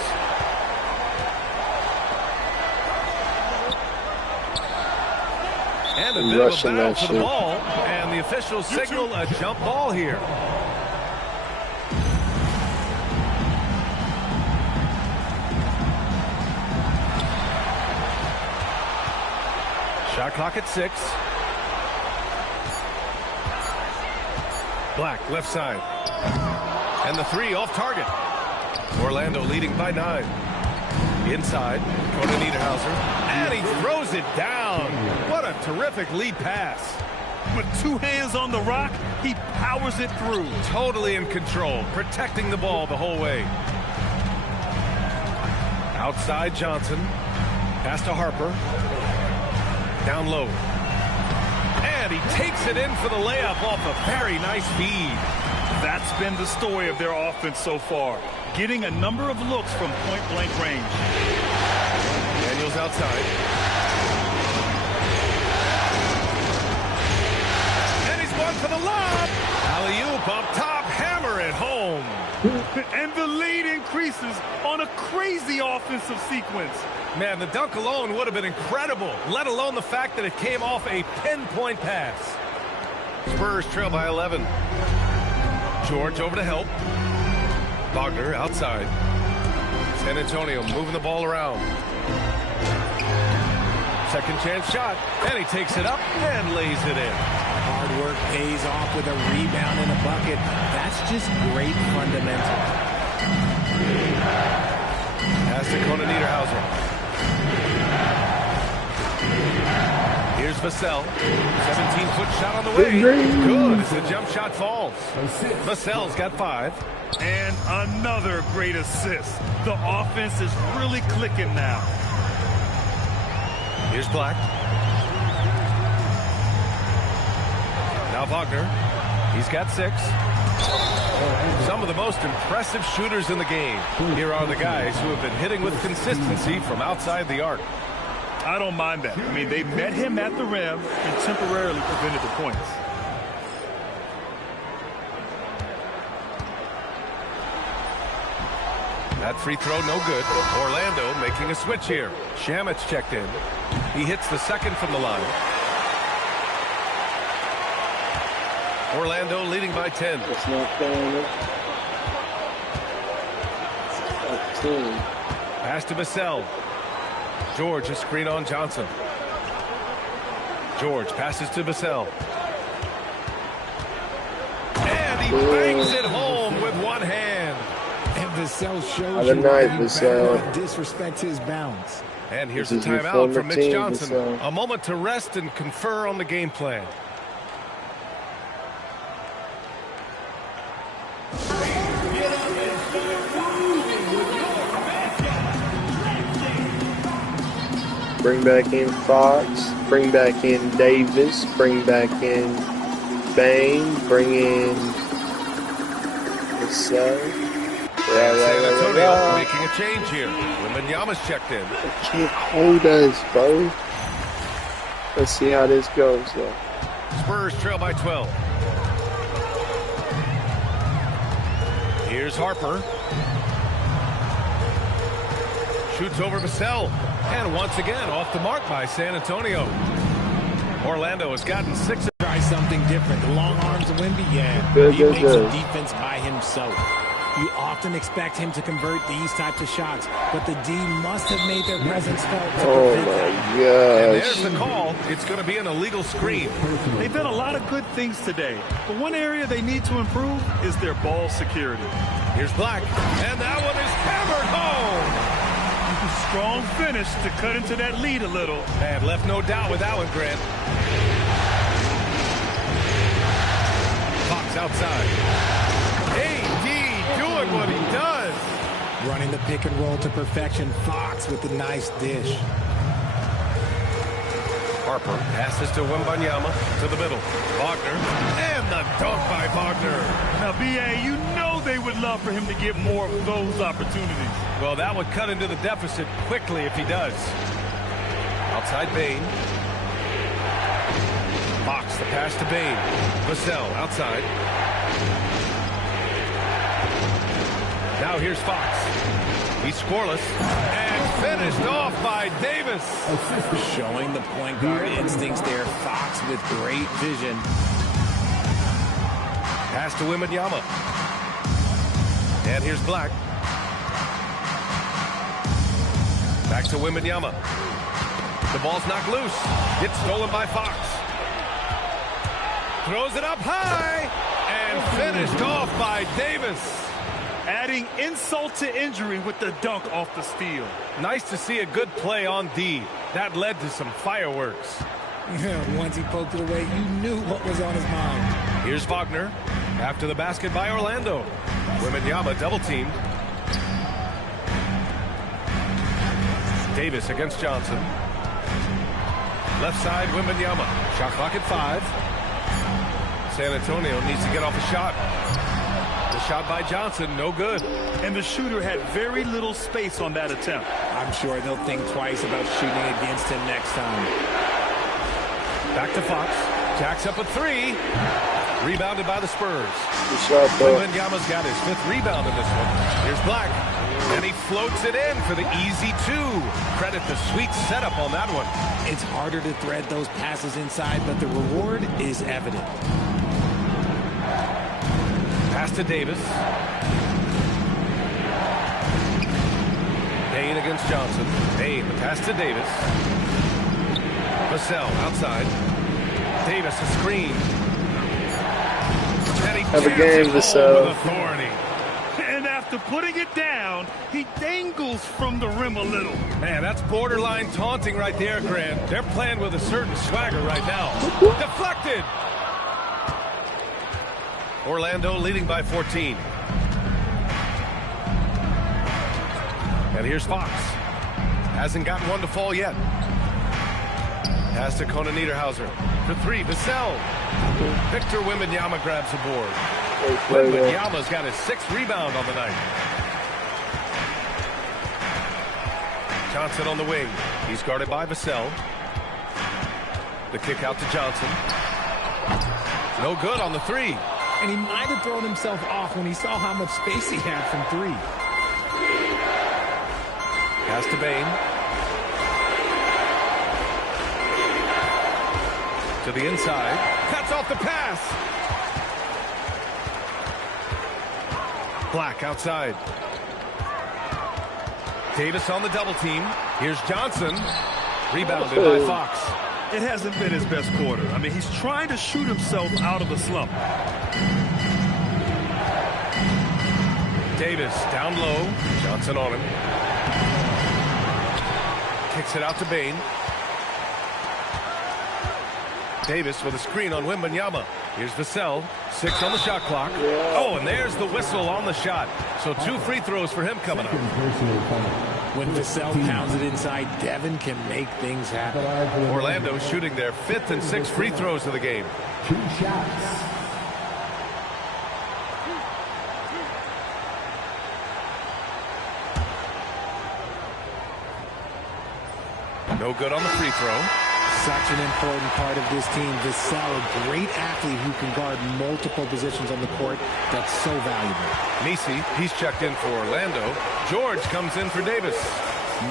And a bit of a battle for the ball. And the officials signal a jump ball here. Shot clock at 6. Black, left side. And the 3 off target. Orlando leading by 9. Inside, Conan Niederhauser. And he throws it down. What a terrific lead pass. With 2 hands on the rock, he powers it through. Totally in control, protecting the ball the whole way. Outside Johnson. Pass to Harper. Down low. And he takes it in for the layup off a very nice feed. That's been the story of their offense so far. Getting a number of looks from point-blank range. Daniels outside. And he's one for the lob. Alley-oop up top, hammer it home. And the lead increases on a crazy offensive sequence. Man, the dunk alone would have been incredible, let alone the fact that it came off a pinpoint pass. Spurs trail by 11. George over to help. Wagner outside. San Antonio moving the ball around. Second chance shot, and he takes it up and lays it in. Hard work pays off with a rebound and a bucket. That's just great fundamentals. Pass to Conan Niederhauser. Here's Vassell. 17-foot shot on the way. Good as the jump shot falls. Vassell's got 5. And another great assist. The offense is really clicking now. Here's Black. Now Wagner. He's got 6. Some of the most impressive shooters in the game. Here are the guys who have been hitting with consistency from outside the arc. I don't mind that. I mean, they met him at the rim and temporarily prevented the points. That free throw no good. Orlando making a switch here. Shamit's checked in. He hits the second from the line. Orlando leading by 10. It's not fair. Pass to Vassell. George a screen on Johnson. George passes to Vassell. And he bangs it home with one hand. And Vassell shows you that he better disrespect his bounds. And here's a timeout from Mitch Johnson. A moment to rest and confer on the game plan. Bring back in Fox. Bring back in Davis. Bring back in Bane. Bring in Vassell. San Antonio making a change here. Wembanyama's checked in. I can't hold us, bro. Let's see how this goes, though. Spurs trail by 12. Here's Harper. Shoots over Vassell. And once again, off the mark by San Antonio. Orlando has gotten 6. Try something different. The long arms of Wemby, yeah. Good, he makes good. a defense by himself. You often expect him to convert these types of shots, but the D must have made their presence felt. Oh, my gosh. And there's the call. It's going to be an illegal screen. They've done a lot of good things today, but one area they need to improve is their ball security. Here's Black, and that one is hammered home. Strong finish to cut into that lead a little. And left no doubt with that one, Grant. Fox outside. AD doing what he does. Running the pick and roll to perfection. Fox with a nice dish. Harper passes to Wembanyama to the middle. Wagner, and the dunk by Wagner. Now, B.A., you know they would love for him to get more of those opportunities. Well, that would cut into the deficit quickly if he does. Outside Bane. Fox, the pass to Bane. Vassell outside. Now here's Fox. He's scoreless. And finished off by Davis. Showing the point guard instincts there. Fox with great vision. Pass to Wembanyama. And here's Black. Back to Wembanyama. The ball's knocked loose. It's stolen by Fox. Throws it up high. And finished off by Davis. Adding insult to injury with the dunk off the steal. Nice to see a good play on D. That led to some fireworks. Once he poked it away, you knew what was on his mind. Here's Wagner. After the basket by Orlando. Wembanyama double teamed. Davis against Johnson. Left side, Wembanyama. Shot clock at 5. San Antonio needs to get off a shot. The shot by Johnson, no good. And the shooter had very little space on that attempt. I'm sure they'll think twice about shooting against him next time. Back to Fox. Jacks up a 3. Rebounded by the Spurs. Wembanyama's got his 5th rebound in this one. Here's Black. And he floats it in for the easy 2. Credit the sweet setup on that one. It's harder to thread those passes inside, but the reward is evident. Pass to Davis. Bane against Johnson. Bane, the pass to Davis. Vassell outside. Davis a screen. And he have a game, Vassell. With authority. And after putting it down, he dangles from the rim a little. Man, that's borderline taunting right there, Grant. They're playing with a certain swagger right now. Deflected. Orlando leading by 14. And here's Fox. Hasn't gotten one to fall yet. Pass to Conan Niederhauser. For 3, Vassell. Victor Wembanyama grabs the board. Wembanyama's got his 6th rebound on the night. Johnson on the wing. He's guarded by Vassell. The kick out to Johnson. No good on the 3. And he might have thrown himself off when he saw how much space he had from 3. Pass to Bane. To the inside. Cuts off the pass. Black outside. Davis on the double team. Here's Johnson. Rebounded by Fox. It hasn't been his best quarter. I mean, he's trying to shoot himself out of a slump. Davis down low. Johnson on him. Kicks it out to Bane. Davis with a screen on Wembanyama. Here's Vassell. 6 on the shot clock. Oh, and there's the whistle on the shot. So 2 free throws for him coming up. When Vassell pounds it inside, Devin can make things happen. Orlando shooting their 5th and 6th free throws of the game. 2 shots. No good on the free throw. Such an important part of this team. Vassell, a great athlete who can guard multiple positions on the court. That's so valuable. Messi, he's checked in for Orlando. George comes in for Davis.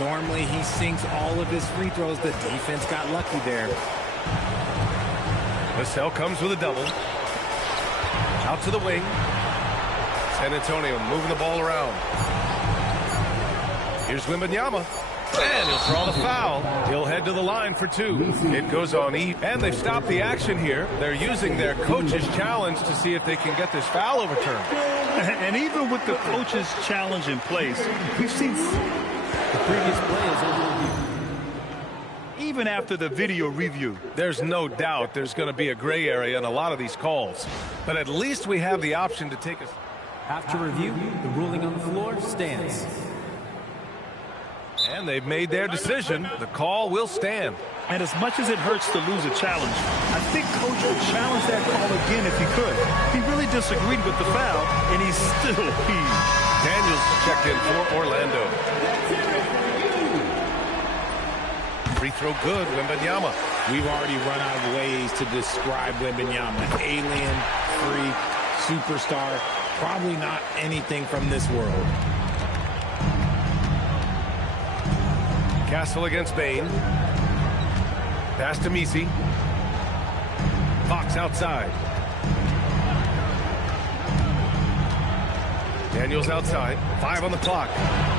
Normally he sinks all of his free throws. The defense got lucky there. Vassell comes with a double. Out to the wing. San Antonio moving the ball around. Here's Wembanyama. And he'll draw the foul. He'll head to the line for 2. It goes on E. And they've stopped the action here. They're using their coach's challenge to see if they can get this foul overturned. And even with the coach's challenge in place, we've seen the previous play is over. Even after the video review. There's no doubt there's going to be a gray area in a lot of these calls. But at least we have the option to take us. After review, the ruling on the floor stands. And they've made their decision. The call will stand. And as much as it hurts to lose a challenge, I think Coach would challenge that call again if he could. He really disagreed with the foul, and he's still peeved. Daniels checked in for Orlando. Free throw good, Wembanyama. We've already run out of ways to describe Wembanyama. Alien, freak, superstar, probably not anything from this world. Castle against Bane. Pass to Messi. Fox outside. Daniels outside. 5 on the clock.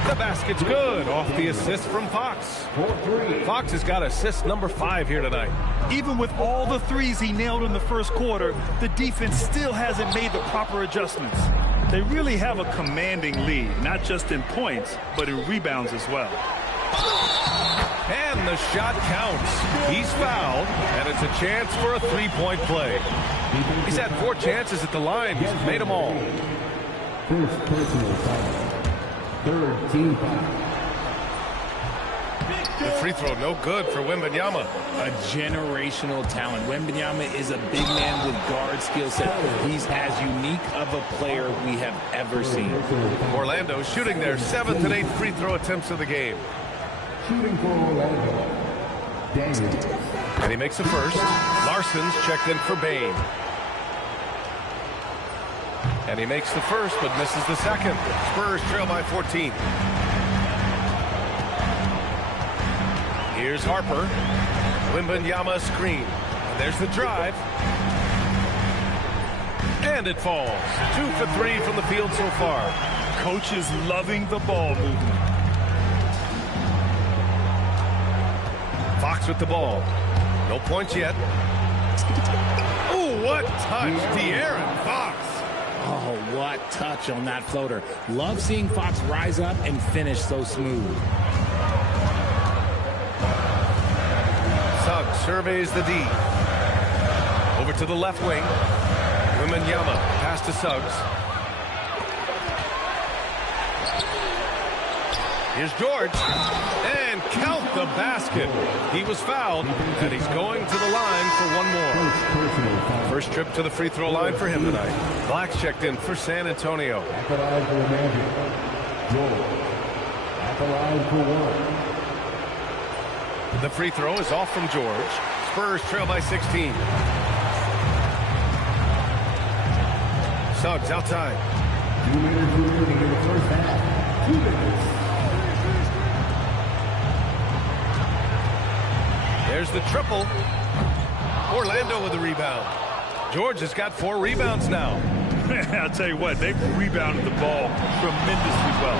The basket's good. Off the assist from Fox. Fox has got assist number 5 here tonight. Even with all the threes he nailed in the first quarter, the defense still hasn't made the proper adjustments. They really have a commanding lead, not just in points, but in rebounds as well. And the shot counts. He's fouled, and it's a chance for a 3-point play. He's had 4 chances at the line. He's made them all. First personal foul. 3rd team foul. The free throw no good for Wembanyama. A generational talent. Wembanyama is a big man with guard skill set. He's as unique of a player we have ever seen. Orlando shooting their 7th and 8th free throw attempts of the game. Shooting for Orlando. Daniels. And he makes the first. Larson's checked in for Bane. And he makes the first, but misses the second. Spurs trail by 14. Here's Harper. Wembanyama screen. And there's the drive. And it falls. 2 for 3 from the field so far. Coach is loving the ball movement. Fox with the ball. No points yet. Ooh, what touch. De'Aaron Fox. Oh, what touch on that floater. Love seeing Fox rise up and finish so smooth. Suggs surveys the D. Over to the left wing. Wembanyama pass to Suggs. Here's George. And count the basket. He was fouled, and he's going to the line for one more. First trip to the free throw line for him tonight. Black's checked in for San Antonio. At the line for Magic. George. At the line for 1. The free throw is off from George. Spurs trail by 16. Suggs outside. 2 minutes remaining in the first half. 2 minutes. There's the triple. Orlando with the rebound. George has got 4 rebounds now. I'll tell you what, they've rebounded the ball tremendously well.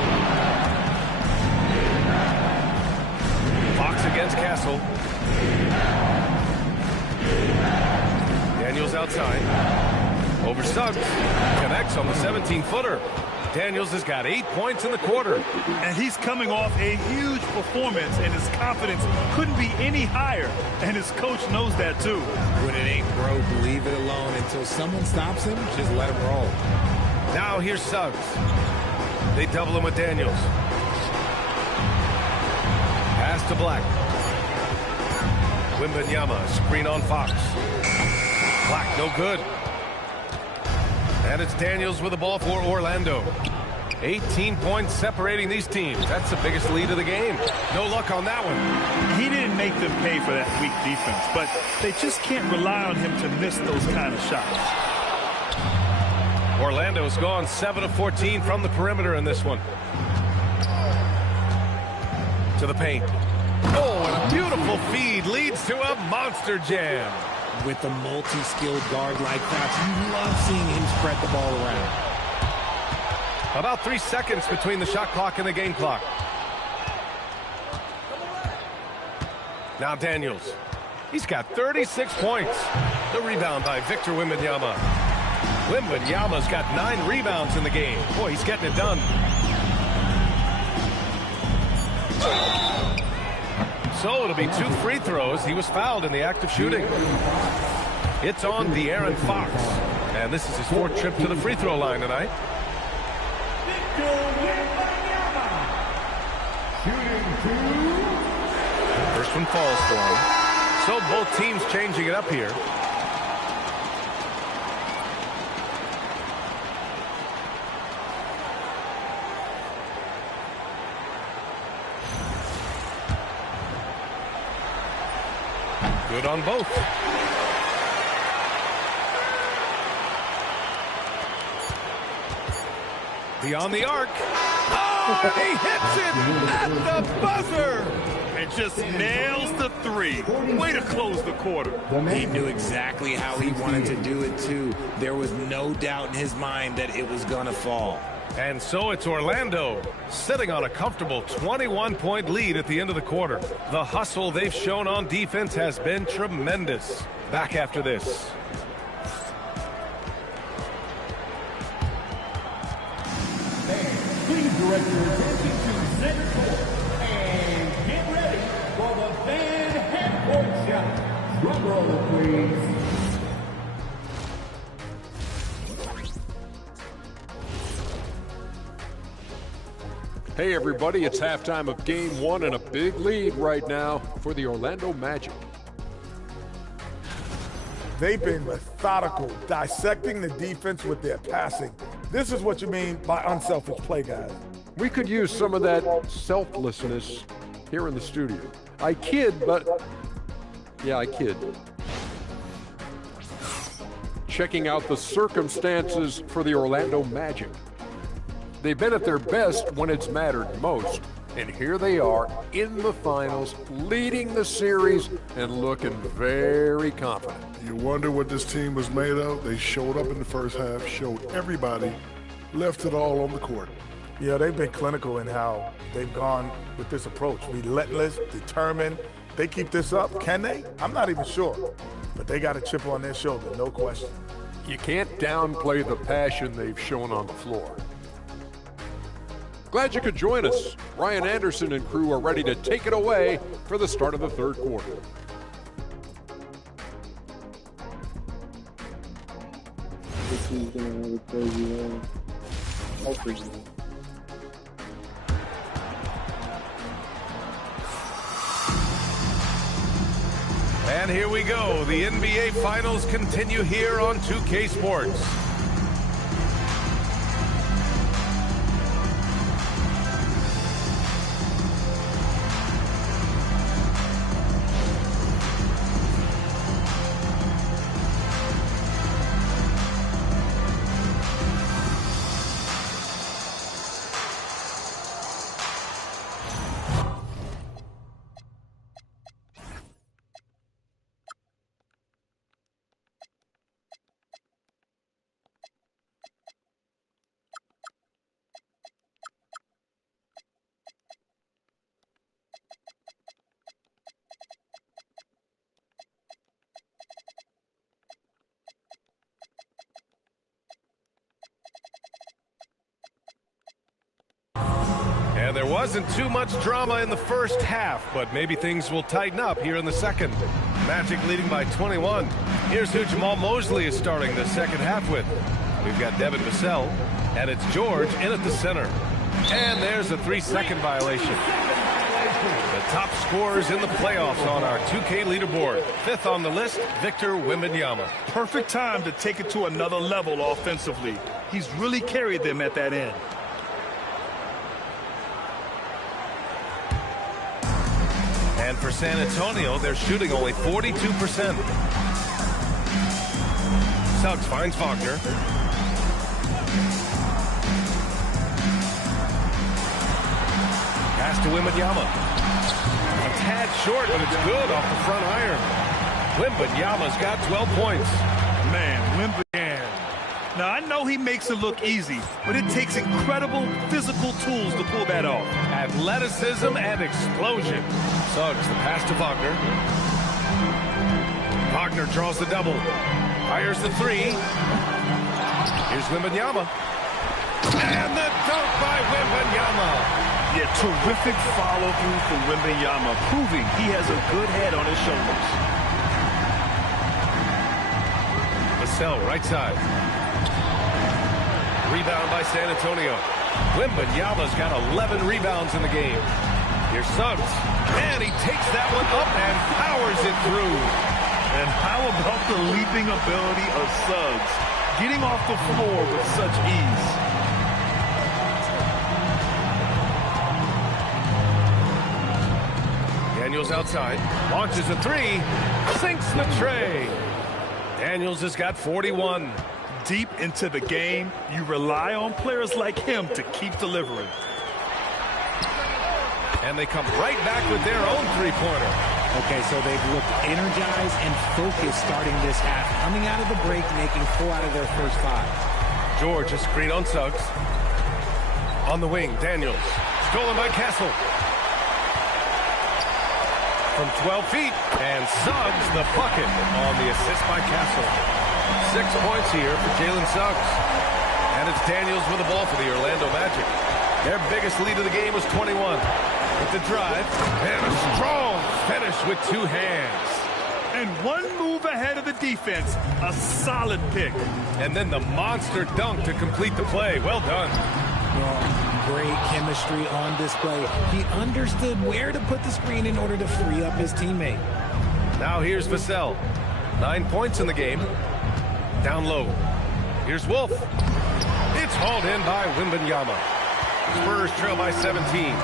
Fox against Castle. Daniels outside. Over Suggs. Connects on the 17-footer. Daniels has got 8 points in the quarter. And he's coming off a huge performance, and his confidence couldn't be any higher. And his coach knows that, too. When it ain't broke, leave it alone. Until someone stops him, just let him roll. Now here's Suggs. They double him with Daniels. Pass to Black. Wembanyama, screen on Fox. Black, no good. And it's Daniels with the ball for Orlando. 18 points separating these teams. That's the biggest lead of the game. No luck on that one. He didn't make them pay for that weak defense, but they just can't rely on him to miss those kind of shots. Orlando's gone 7 of 14 from the perimeter in this one. To the paint. Oh, and a beautiful feed leads to a monster jam. With a multi-skilled guard like that, you love seeing him spread the ball around. About 3 seconds between the shot clock and the game clock. Now Daniels. He's got 36 points. The rebound by Victor Wembanyama. Wembanyama's got 9 rebounds in the game. Boy, he's getting it done. So it'll be 2 free throws. He was fouled in the act of shooting. It's on De'Aaron Fox. And this is his 4th trip to the free throw line tonight. First one falls for him. So both teams changing it up here. Good on both. Beyond the arc. Oh, he hits it at the buzzer. And just nails the 3. Way to close the quarter. He knew exactly how he wanted to do it, too. There was no doubt in his mind that it was going to fall. And so it's Orlando sitting on a comfortable 21-point lead at the end of the quarter. The hustle they've shown on defense has been tremendous. Back after this. Please direct your attention to center court and get ready for the Van Half Court shot. Drum roll, please. Hey everybody, it's halftime of game 1 and a big lead right now for the Orlando Magic. They've been methodical, dissecting the defense with their passing. This is what you mean by unselfish play, guys. We could use some of that selflessness here in the studio. I kid, but yeah, I kid. Checking out the circumstances for the Orlando Magic. They've been at their best when it's mattered most. And here they are in the finals, leading the series and looking very confident. You wonder what this team was made of? They showed up in the first half, showed everybody, left it all on the court. Yeah, they've been clinical in how they've gone with this approach. Relentless, determined. They keep this up, can they? I'm not even sure. But they got a chip on their shoulder, no question. You can't downplay the passion they've shown on the floor. Glad you could join us. Ryan Anderson and crew are ready to take it away for the start of the third quarter. This is gonna have a crazy run. Hopefully. And here we go. The NBA Finals continue here on 2K Sports. And there wasn't too much drama in the first half, but maybe things will tighten up here in the second. Magic leading by 21. Here's who Jamal Mosley is starting the second half with. We've got Devin Vassell, and it's George in at the center. And there's a 3-second violation. The top scorers in the playoffs on our 2K leaderboard. Fifth on the list, Victor Wembanyama. Perfect time to take it to another level offensively. He's really carried them at that end. And for San Antonio, they're shooting only 42%. Suggs finds Wagner. Pass to Wembanyama. A tad short, but it's good off the front iron. Wembanyama's got 12 points. Man, Wembanyama. Now, I know he makes it look easy, but it takes incredible physical tools to pull that off. Athleticism and explosion. Suggs the pass to Wagner. Wagner draws the double. Fires the three. Here's Wembanyama. And the dunk by Wembanyama. Yeah, terrific follow-through from Wembanyama, proving he has a good head on his shoulders. Vassell, right side. Rebound by San Antonio. Wembanyama's got 11 rebounds in the game. Here's Suggs. And he takes that one up and powers it through. And how about the leaping ability of Suggs? Getting off the floor with such ease. Daniels outside, launches a three, sinks the tray. Daniels has got 41. Deep into the game, you rely on players like him to keep delivering. And they come right back with their own three-pointer. Okay, so they've looked energized and focused starting this half. Coming out of the break, making 4 out of their first 5. George, a screen on Suggs. On the wing, Daniels. Stolen by Castle. From 12 feet, and Suggs the bucket on the assist by Castle. 6 points here for Jalen Suggs. And it's Daniels with the ball for the Orlando Magic. Their biggest lead of the game was 21. With the drive, and a strong finish with 2 hands. And 1 move ahead of the defense. A solid pick. And then the monster dunk to complete the play. Well done. Great chemistry on display. He understood where to put the screen in order to free up his teammate. Now here's Vassell. 9 points in the game. Down low. Here's Wolf. It's hauled in by Wembanyama. Spurs trail by 17.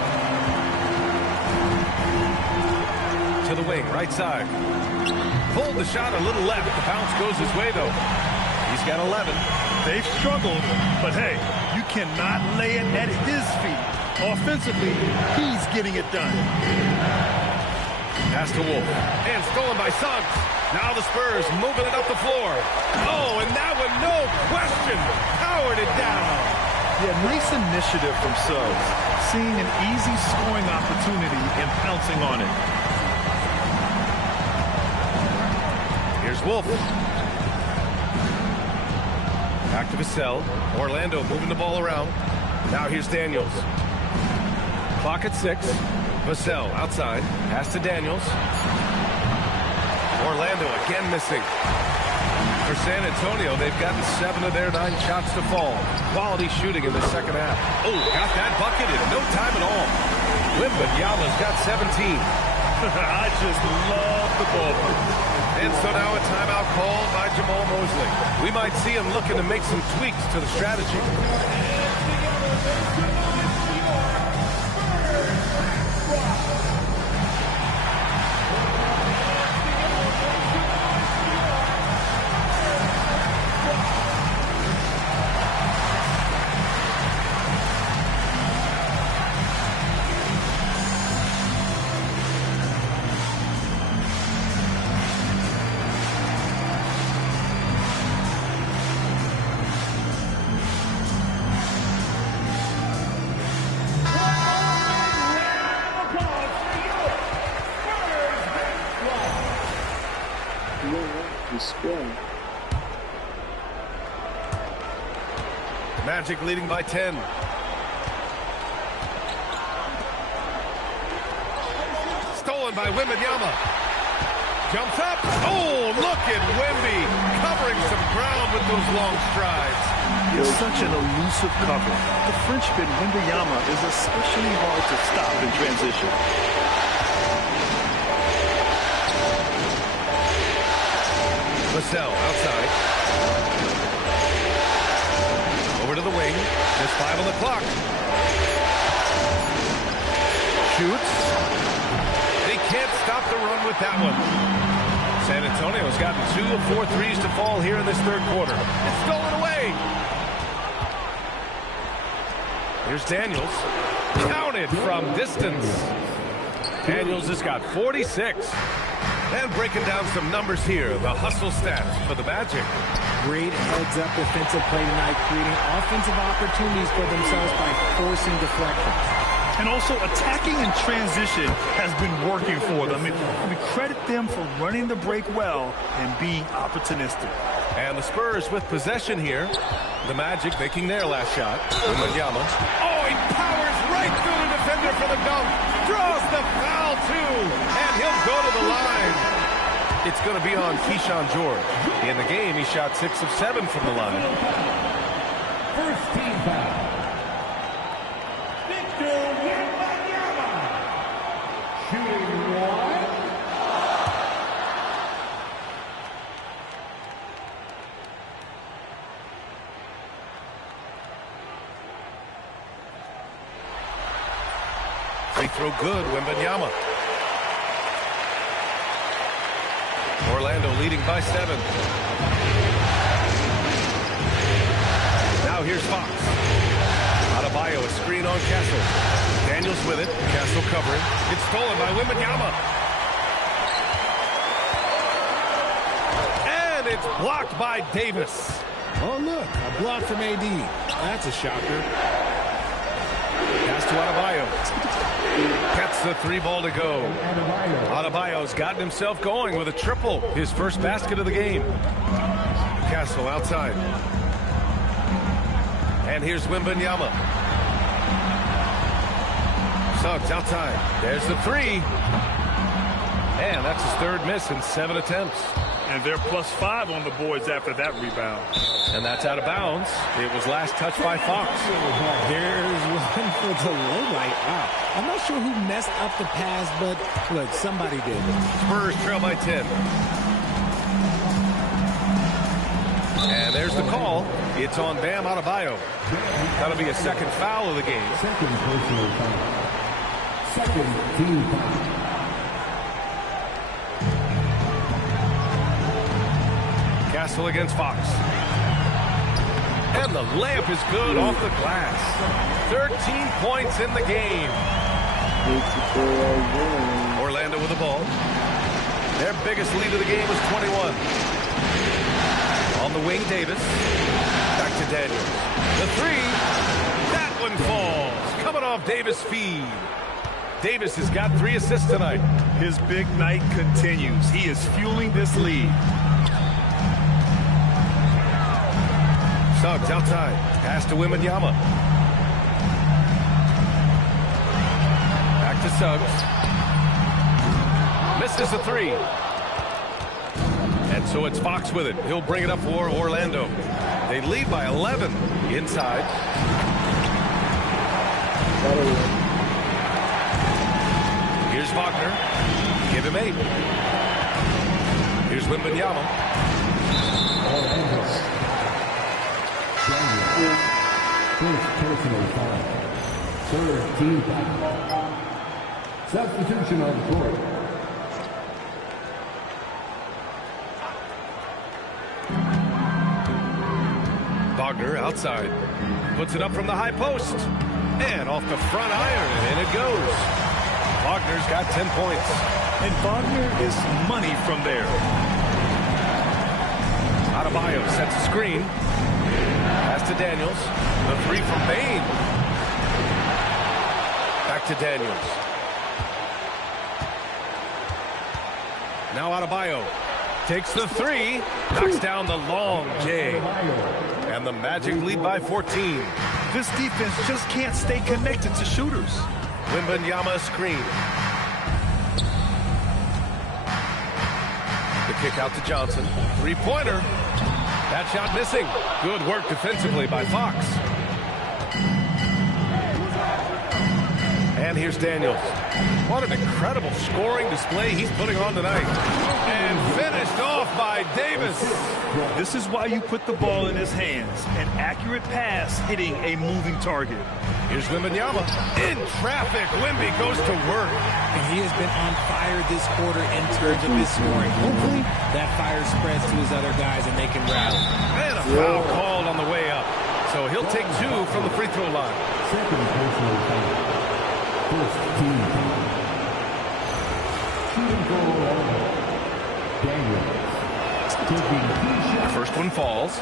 To the wing, right side. Pulled the shot a little left. The bounce goes his way, though. He's got 11. They've struggled, but hey, you cannot lay it at his feet. Offensively, he's getting it done. Pass to Wolf. And stolen by Suggs. Now the Spurs moving it up the floor. Oh, and that one, no question, powered it down. Yeah, nice initiative from Suggs. Seeing an easy scoring opportunity and pouncing on it. Here's Wolf. Back to Vassell. Orlando moving the ball around. Now here's Daniels. Clock at 6. Vassell outside. Pass to Daniels. Orlando again missing. For San Antonio, they've gotten 7 of their 9 shots to fall. Quality shooting in the second half. Oh, got that bucket in no time at all. Wembanyama's got 17. I just love the ball. And so now a timeout called by Jamal Mosley. We might see him looking to make some tweaks to the strategy. Magic leading by 10. by Wembanyama. Jumps up. Oh, look at Wemby covering some ground with those long strides. It's such an elusive cover. The Frenchman, Wembanyama, is especially hard to stop in transition. Vassell outside. Over to the wing. There's 5 on the clock. Shoots. They can't stop the run with that one. San Antonio's gotten 2 of 4 threes to fall here in this third quarter. It's stolen away. Here's Daniels. Counted from distance. Daniels has got 46. And breaking down some numbers here, the hustle stats for the Magic. Great heads-up defensive play tonight, creating offensive opportunities for themselves by forcing deflections. And also attacking in transition has been working for them. I mean, credit them for running the break well and being opportunistic. And the Spurs with possession here. The Magic making their last shot. Wembanyama. Oh, he powers right through the defender for the dunk. Draws the foul, too. And he'll go to the line. It's going to be on Keyshawn George. In the game, he shot 6 of 7 from the line. First team foul. Free throw good, Wembanyama. Orlando leading by 7. Now here's Fox. Adebayo, a screen on Castle. Daniels with it. Castle covering. It's stolen by Wembanyama. And it's blocked by Davis. Oh, look, a block from AD. That's a shocker. Pass to Adebayo. Gets the 3 ball to go. Adebayo's gotten himself going with a triple. His first basket of the game. Castle outside. And here's Wembanyama. Suggs outside. There's the 3. And that's his 3rd miss in 7 attempts. And they're +5 on the boards after that rebound. And that's out of bounds. It was last touched by Fox. There's one for the low light. Wow. I'm not sure who messed up the pass, but look, somebody did. Spurs trail by 10. And there's the call. It's on Bam Adebayo. That'll be a 2nd foul of the game. Second personal foul. Second team foul. Castle against Fox. And the layup is good off the glass. 13 points in the game. Orlando with the ball. Their biggest lead of the game was 21. On the wing, Davis. Back to Daniels. The 3. That one falls. Coming off Davis' feed. Davis has got 3 assists tonight. His big night continues. He is fueling this lead. Suggs outside. Pass to Wembanyama. Back to Suggs. Misses the 3. And so it's Fox with it. He'll bring it up for Orlando. They lead by 11 inside. Here's Wagner. Give him 8. Here's Wembanyama. First personal foul. 3rd team foul. Substitution on the court. Wagner outside. Puts it up from the high post. And off the front iron, and it goes. Wagner's got 10 points. And Wagner is money from there. Adebayo sets a screen. Pass to Daniels. The 3 from Bane. Back to Daniels. Now Adebayo takes the 3. Knocks down the long J. And the Magic lead by 14. This defense just can't stay connected to shooters. Wembanyama screen. kick out to Johnson. Three-pointer. That shot missing. Good work defensively by Fox. And here's Daniels. What an incredible scoring display he's putting on tonight. And finished off by Davis. This is why you put the ball in his hands. An accurate pass hitting a moving target. Here's Wembanyama. In traffic, Wemby goes to work. And he has been on fire this quarter in terms of his scoring. Hopefully, that fire spreads to his other guys and they can rally. And a foul called on the way up. So he'll take 2 from the free throw line. Second personal foul. First team foul. Shooting goal, Daniels. First one falls.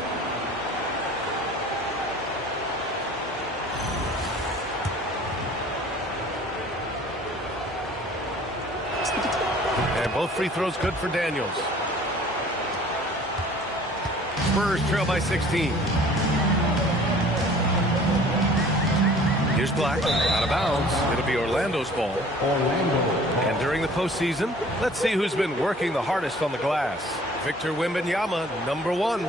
And both free throws good for Daniels. Spurs trail by 16. Here's Black, out of bounds. It'll be Orlando's ball. And during the postseason, let's see who's been working the hardest on the glass. Victor Wembanyama, number 1.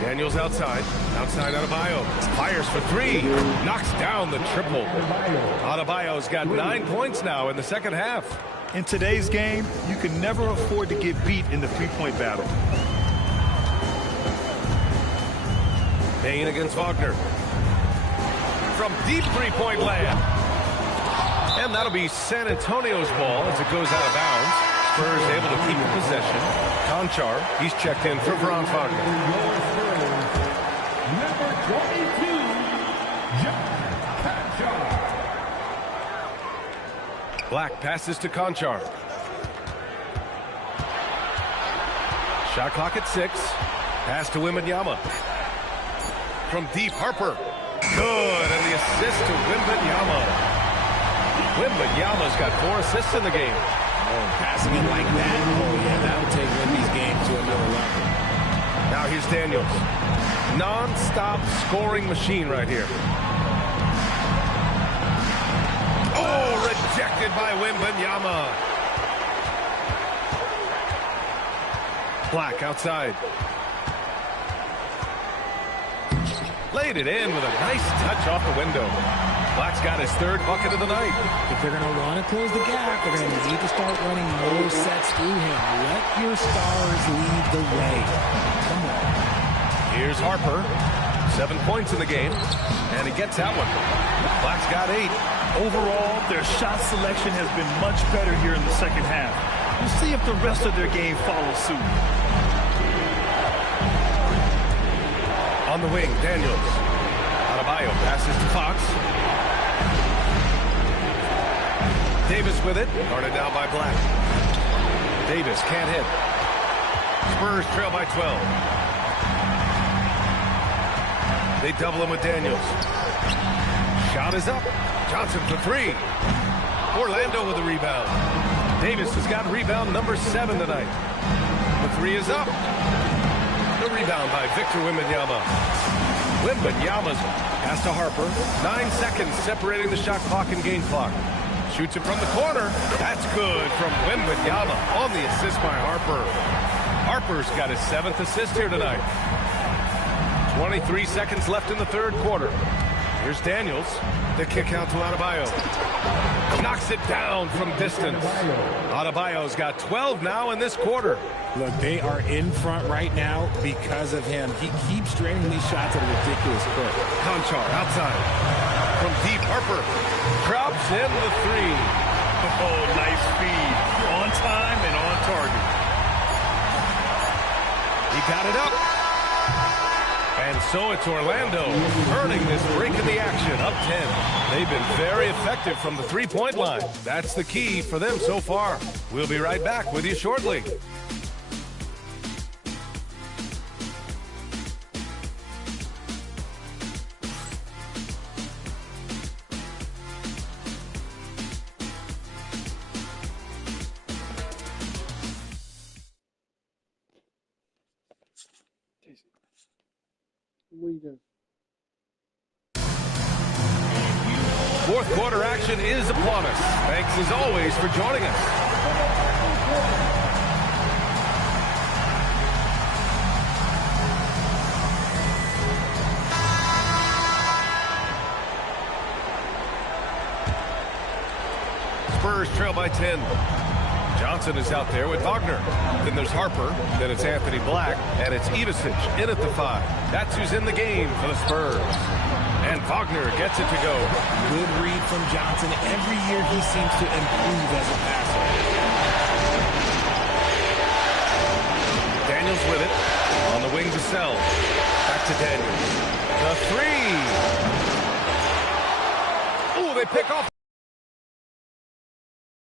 Daniels outside. Outside Adebayo. Fires for 3. Knocks down the triple. Adebayo's got 9 points now in the second half. In today's game, you can never afford to get beat in the three-point battle. Payne against Wagner. From deep three-point land. And that'll be San Antonio's ball as it goes out of bounds. Spurs able to keep possession. Conchar, he's checked in for Franz Wagner. Number 22, John Conchar. Black passes to Conchar. Shot clock at 6. Pass to Wembanyama. From deep, Harper. Good, and the assist to Wembanyama. Wembanyama's got 4 assists in the game. Oh, passing it like that. Oh, yeah, that'll take Wemby's game to another level. Now here's Daniels. Non-stop scoring machine right here. Oh, rejected by Wembanyama. Black outside. Laid it in with a nice touch off the window. Black's got his 3rd bucket of the night. If they're going to want to close the gap, they're going to need to start running more sets through him. Let your stars lead the way. Come on. Here's Harper. 7 points in the game. And he gets that one. Black's got 8. Overall, their shot selection has been much better here in the second half. We'll see if the rest of their game follows suit. On the wing, Daniels. Adebayo passes to Fox. Davis with it. Guarded down by Black. Davis can't hit. Spurs trail by 12. They double him with Daniels. Shot is up. Johnson for 3. Orlando with a rebound. Davis has got rebound number 7 tonight. The 3 is up. The rebound by Victor Wembanyama. Wembanyama's pass to Harper. 9 seconds separating the shot clock and game clock. Shoots it from the corner. That's good from Wembanyama on the assist by Harper. Harper's got his 7th assist here tonight. 23 seconds left in the 3rd quarter. Here's Daniels. The kick out to Adebayo. Knocks it down from distance. Adebayo's got 12 now in this quarter. Look, they are in front right now because of him. He keeps draining these shots at a ridiculous clip. Conchar outside. From deep, Harper drops in the 3. Oh, nice feed. On time and on target. He got it up. And so it's Orlando earning this break in the action, up 10. They've been very effective from the three-point line. That's the key for them so far. We'll be right back with you shortly. What are you doing? Fourth quarter action is upon us. Thanks as always for joining us. Spurs trail by 10. Johnson is out there with Wagner. Then there's Harper. Then it's Anthony Black. And it's Ivisic in at the 5. That's who's in the game for the Spurs. And Wagner gets it to go. Good read from Johnson. Every year he seems to improve as a passer. Daniels with it. On the wing to Sell. Back to Daniels. The 3. Ooh, they pick off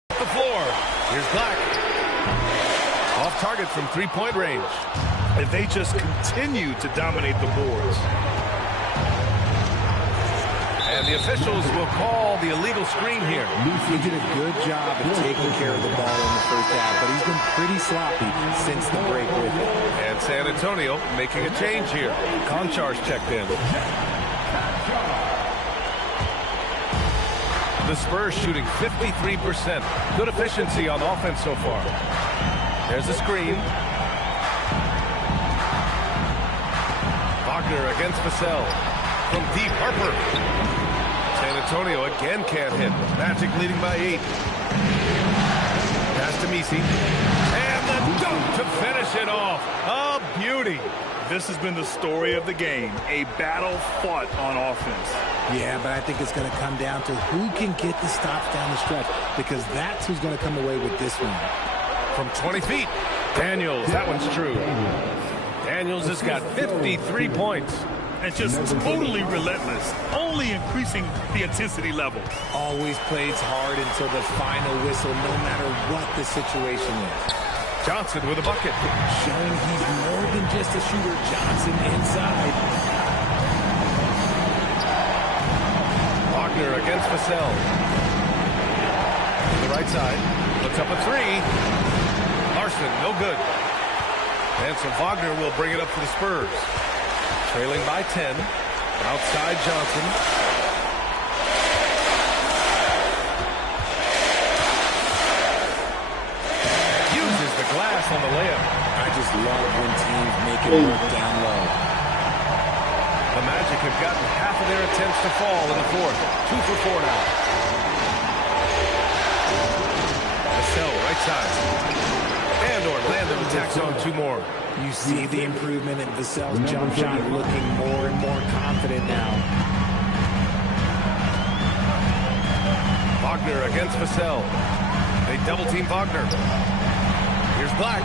the floor. Here's Black. Off target from three-point range. And they just continue to dominate the boards. And the officials will call the illegal screen here. He did a good job of taking care of the ball in the first half, but he's been pretty sloppy since the break with it. And San Antonio making a change here. Konchar's checked in. The Spurs shooting 53%. Good efficiency on offense so far. There's the screen. Wagner against Vassell. From deep, Harper. San Antonio again can't hit. Magic leading by 8. Pass to Messi. And the dunk to finish it off. A beauty. This has been the story of the game. A battle fought on offense. Yeah, but I think it's going to come down to who can get the stops down the stretch, because that's who's going to come away with this one. From 20 feet, Daniels. That one's true. Daniels has got 53 points. And just totally relentless, only increasing the intensity level. Always plays hard until the final whistle, no matter what the situation is. Johnson with a bucket. Showing he's more than just a shooter. Johnson inside. Wagner against Vassell. To the right side. Puts up a 3. Larson, no good. And so Wagner will bring it up for the Spurs. Trailing by 10. Outside Johnson. Uses the glass on the layup. I just love when teams make it work down low. The Magic have gotten half of their attempts to fall in the fourth. 2 for 4 now. Vassell, right side. And Orlando attacks on 2 more. You see the improvement in Vassell's jump shot, looking more and more confident now. Wagner against Vassell. They double team Wagner. Here's Black.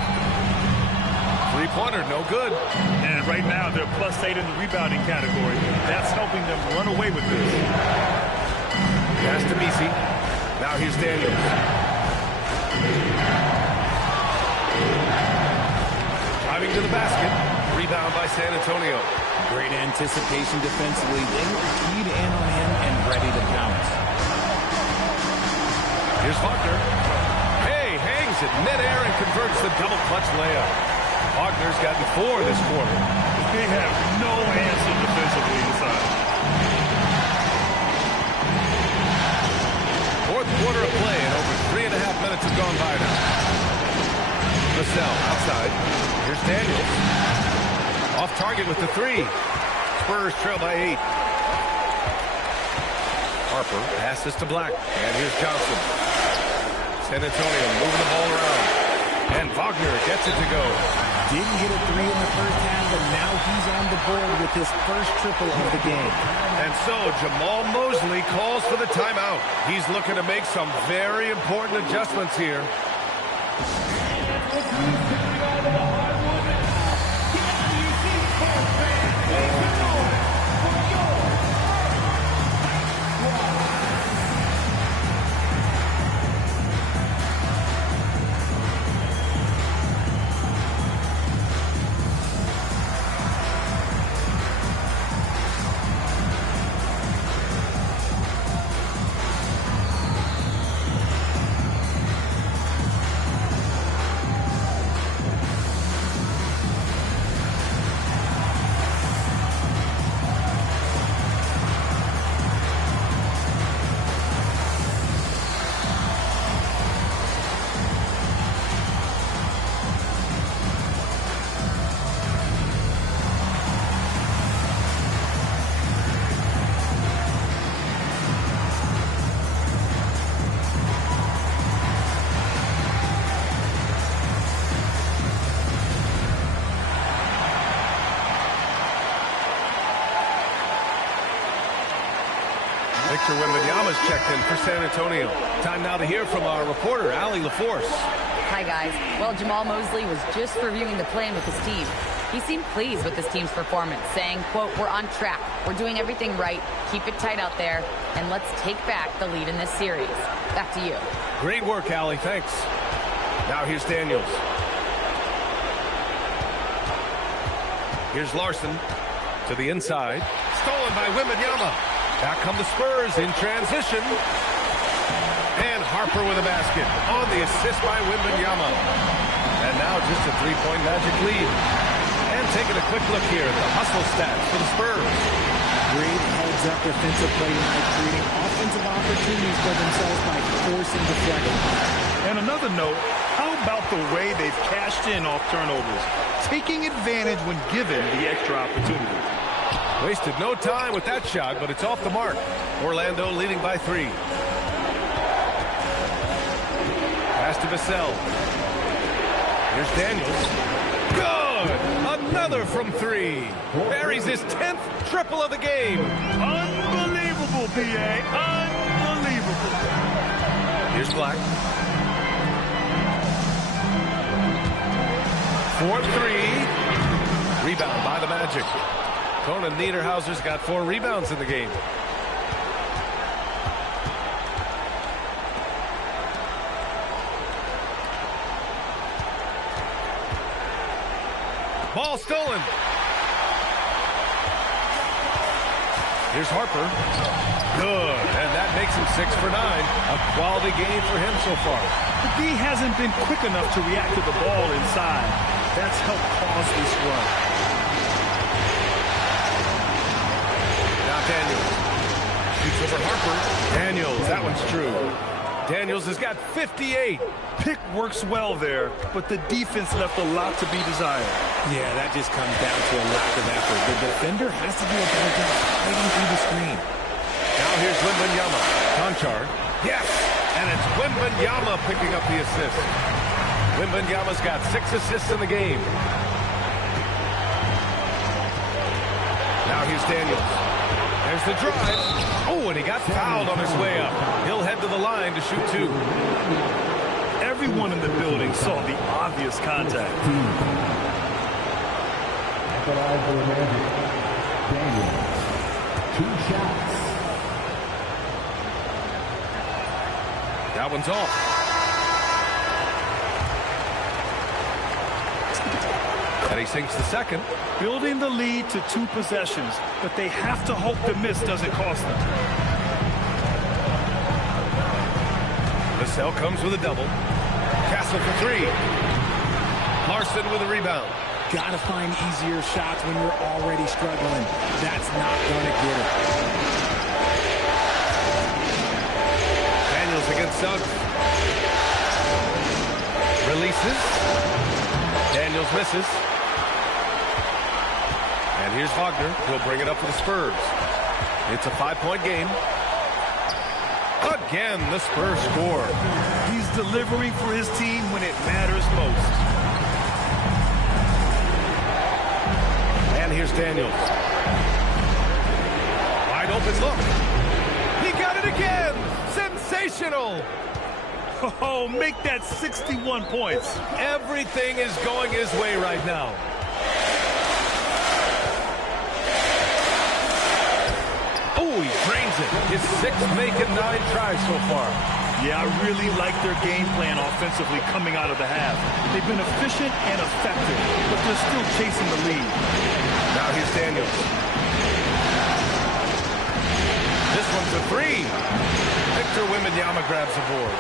3-pointer, no good. And right now they're +8 in the rebounding category. That's helping them run away with this. Pass to Messi. Now here's Daniels. Driving to the basket. Rebound by San Antonio. Great anticipation defensively. They were keyed in on him and ready to pounce. Here's Wagner. Hey, hangs it midair and converts the double clutch layup. Wagner's gotten 4 this quarter. They have no answer defensively inside. Fourth quarter of play and over 3.5 minutes have gone by now. Vassell outside. Here's Daniels. Off target with the 3. Spurs trail by 8. Harper passes to Black. And here's Johnson. San Antonio moving the ball around. And Wagner gets it to go. Didn't get a 3 in the first half, but now he's on the board with his first triple of the game. And so Jamal Mosley calls for the timeout. He's looking to make some very important adjustments here. Victor Wembanyama's checked in for San Antonio. Time now to hear from our reporter, Allie LaForce. Hi, guys. Well, Jamal Mosley was just reviewing the plan with his team. He seemed pleased with his team's performance, saying, quote, "We're on track. We're doing everything right. Keep it tight out there, and let's take back the lead in this series." Back to you. Great work, Allie. Thanks. Now here's Daniels. Here's Larson to the inside. Stolen by Wembanyama. Back come the Spurs in transition. And Harper with a basket on the assist by Wembanyama. And now just a three-point Magic lead. And taking a quick look here at the hustle stats for the Spurs. Great heads-up defensive play tonight, creating offensive opportunities for themselves by forcing deflections. And another note, how about the way they've cashed in off turnovers, taking advantage when given the extra opportunity. Wasted no time with that shot, but it's off the mark. Orlando leading by 3. Pass to Vassell. Here's Daniels. Good! Another from 3. Buries his 10th triple of the game. Unbelievable, B.A. Unbelievable. Here's Black. 4-3. Rebound by the Magic. Conan Niederhauser's got 4 rebounds in the game. Ball stolen. Here's Harper. Good. And that makes him 6 for 9. A quality game for him so far. The D hasn't been quick enough to react to the ball inside. That's helped cause this run. Now Daniels. Shoots over Harper. Daniels. That one's true. Daniels has got 58. Pick works well there, but the defense left a lot to be desired. Yeah, that just comes down to a lack of effort. The defender has to do a better job fighting through the screen. Now here's Wembanyama. Conchar. Yes! And it's Wembanyama picking up the assist. Wembanyama's got 6 assists in the game. Now here's Daniels. There's the drive. Oh, and he got fouled on his way up. He'll head to the line to shoot 2. Everyone in the building saw the obvious contact. Daniels, 2 shots. That one's off. And he sinks the second. Building the lead to 2 possessions, but they have to hope the miss doesn't cost them. Vassell comes with a double. Castle for 3. Larson with a rebound. Gotta find easier shots when you're already struggling. That's not gonna get it. Daniels against Suggs. Releases. Daniels misses. And here's Wagner. He'll bring it up for the Spurs. It's a 5-point game. Again, the Spurs score. He's delivering for his team when it matters most. And here's Daniels. Wide open look. He got it again. Sensational. Oh, make that 61 points. Everything is going his way right now. Oh, he drains it. His 6th make and 9 tries so far. Yeah, I really like their game plan offensively coming out of the half. They've been efficient and effective, but they're still chasing the lead. Now here's Daniels. This one's a 3. Victor Wembanyama grabs the board.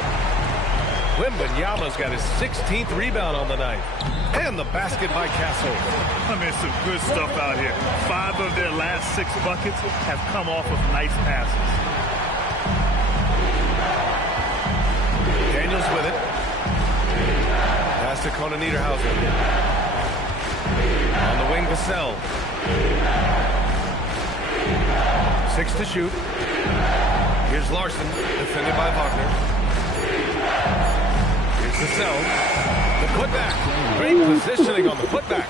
Wembanyama's got his 16th rebound on the night. And the basket by Castle. I mean, some good stuff out here. 5 of their last 6 buckets have come off of nice passes. Daniels with it. Pass to Conan Niederhauser. On the wing, Vassell. 6 to shoot. Here's Larson, defended by Wagner. Here's Vassell. The putback. Great positioning on the putback.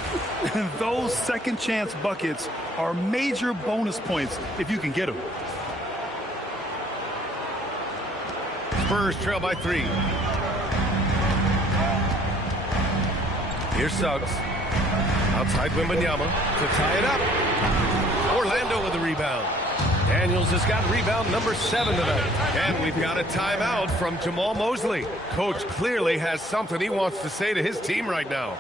And those second chance buckets are major bonus points if you can get them. Spurs trail by 3. Here's Suggs. Outside Wembanyama to tie it up. Orlando with the rebound. Daniels has got rebound number 7 tonight. And we've got a timeout from Jamal Mosley. Coach clearly has something he wants to say to his team right now.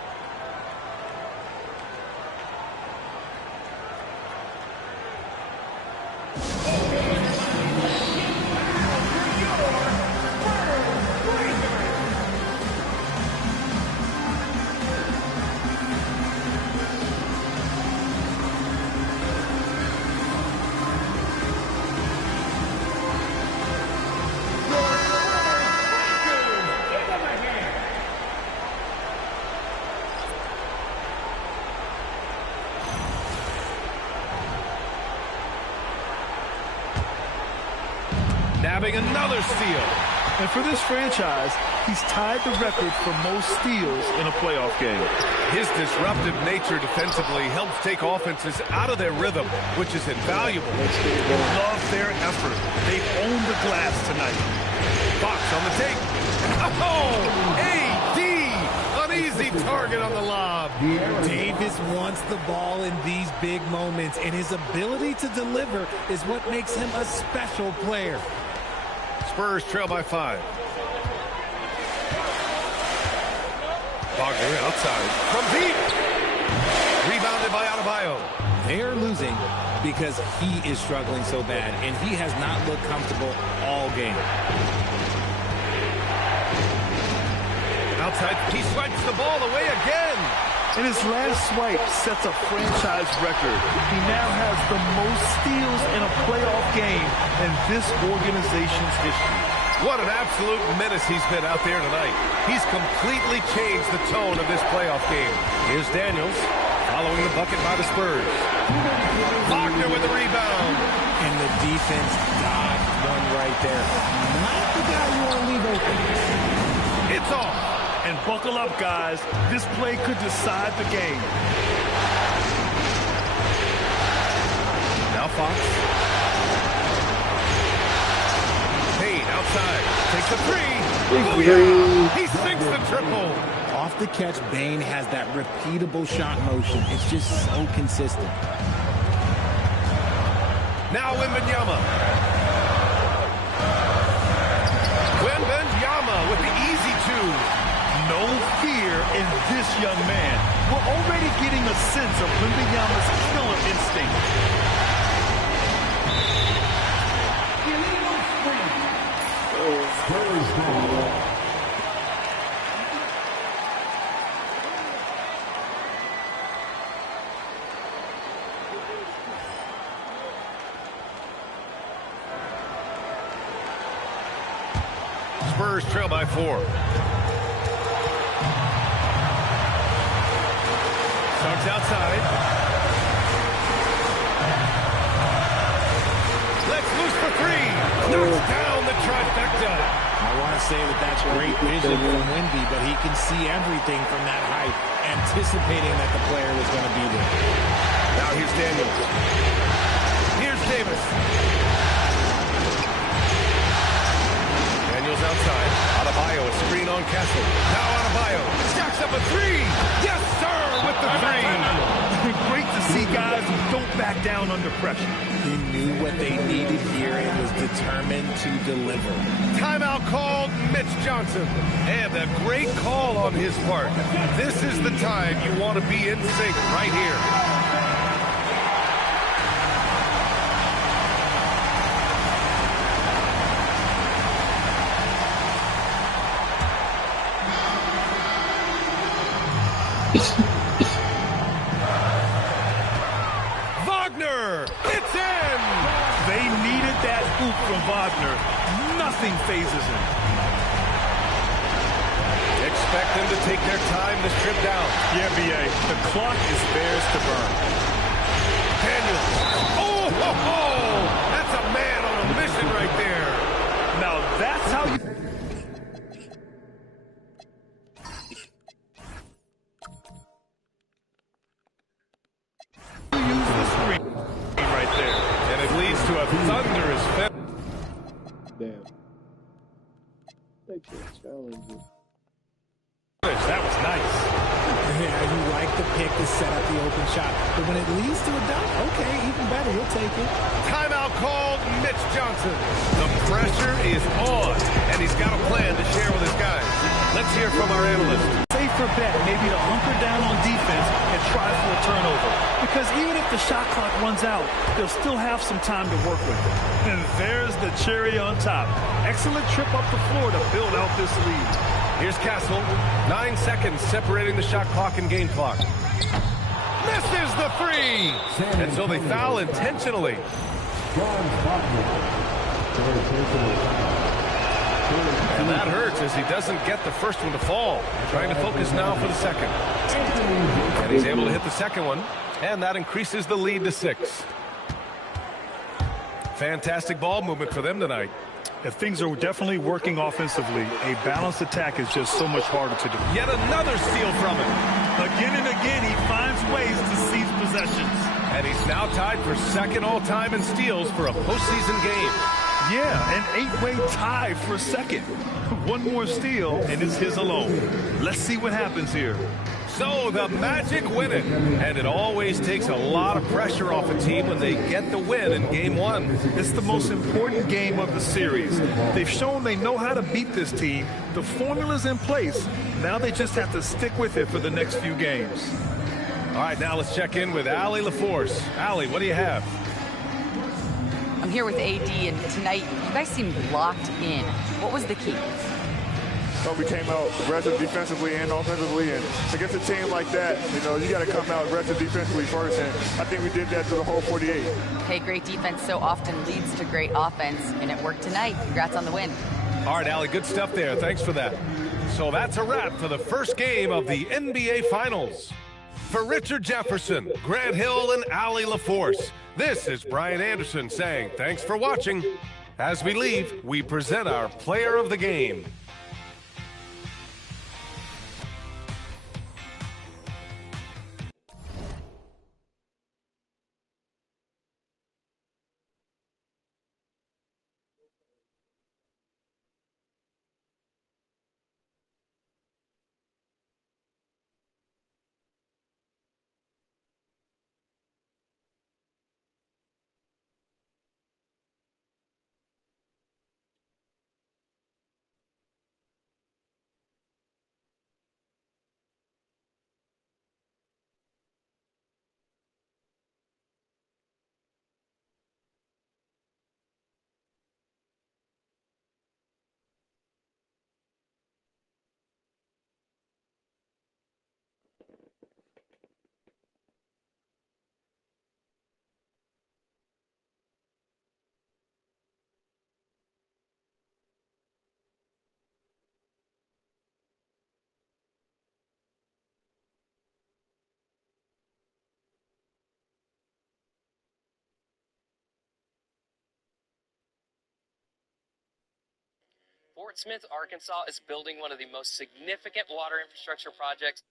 Nabbing another steal. And for this franchise, he's tied the record for most steals in a playoff game. His disruptive nature defensively helps take offenses out of their rhythm, which is invaluable. Love their effort. They own the glass tonight. Fox on the take. Oh, AD! An easy target on the lob. Davis wants the ball in these big moments, and his ability to deliver is what makes him a special player. Spurs trail by 5. Wagner outside from deep. Rebounded by Adebayo. They are losing because he is struggling so bad, and he has not looked comfortable all game. Outside, he swipes the ball away again. And his last swipe sets a franchise record. He now has the most steals in a playoff game in this organization's history. What an absolute menace he's been out there tonight. He's completely changed the tone of this playoff game. Here's Daniels following the bucket by the Spurs. Wagner with the rebound. And the defense got one right there. Not the guy you want to leave open. It's off. And buckle up, guys. This play could decide the game. Now Fox. Payne outside. Takes a 3. He sinks the triple. Off the catch, Bane has that repeatable shot motion. It's just so consistent. Now Wembanyama. Wembanyama with the easy 2. No fear in this young man. We're already getting a sense of Wembanyama's killer instinct. Spurs trail by 4. Starts outside. Let's loose for 3. Knocks down the trifecta. I want to say that that's great vision from Wemby, but he can see everything from that height, anticipating that the player was going to be there. Now here's Daniels. Here's Davis. Daniels outside. Adebayo, a screen on Castle. Now Adebayo stacks up a 3. Yes, sir, with the 3. Great to see guys who don't back down under pressure. He knew what they needed here and was determined to deliver. Timeout called, Mitch Johnson. And a great call on his part. This is the time you want to be in sync right here. Wagner, it's in! They needed that hoop from Wagner. Nothing phases him. Expect them to take their time this trip down. Yeah, B.A., the clock is theirs to burn. Daniels. Oh, ho, ho! That's a man on a mission right there. Now that's how you... use the screen right there. And it leads to a thunderous finish. Damn. I can't challenge it. That was nice. Yeah, you like the pick to set up the open shot. But when it leads to a dunk, okay, even better. He'll take it. Timeout called. Mitch Johnson. The pressure is on, and he's got a plan to share with his guys. Let's hear from our analyst. Safer bet maybe to hunker down on defense and try for a turnover. Because even if the shot clock runs out, they'll still have some time to work with. And there's the cherry on top. Excellent trip up the floor to build out this lead. Here's Castle. 9 seconds separating the shot clock and game clock. Misses the three. And so they foul intentionally. And that hurts as he doesn't get the first one to fall. Trying to focus now for the second. And he's able to hit the second one. And that increases the lead to 6. Fantastic ball movement for them tonight. If things are definitely working offensively, a balanced attack is just so much harder to do. Yet another steal from him. Again and again, he finds ways to seize possessions. And he's now tied for second all-time in steals for a postseason game. Yeah, an 8-way tie for second. One more steal, and it's his alone. Let's see what happens here. So the Magic win it. And it always takes a lot of pressure off a team when they get the win in Game 1. It's the most important game of the series. They've shown they know how to beat this team. The formula's in place. Now they just have to stick with it for the next few games. All right, now let's check in with Allie LaForce. Allie, what do you have? I'm here with AD, and tonight you guys seemed locked in. What was the key? We came out aggressive defensively and offensively, and against a team like that, you got to come out aggressive defensively first, and I think we did that through the whole 48. Hey, great defense so often leads to great offense, and it worked tonight. Congrats on the win. All right, Allie, good stuff there. Thanks for that. So that's a wrap for the first game of the NBA Finals. For Richard Jefferson, Grant Hill, and Allie LaForce, this is Brian Anderson saying thanks for watching. As we leave, we present our player of the game. Fort Smith, Arkansas is building one of the most significant water infrastructure projects.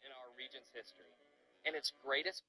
In our region's history, and its greatest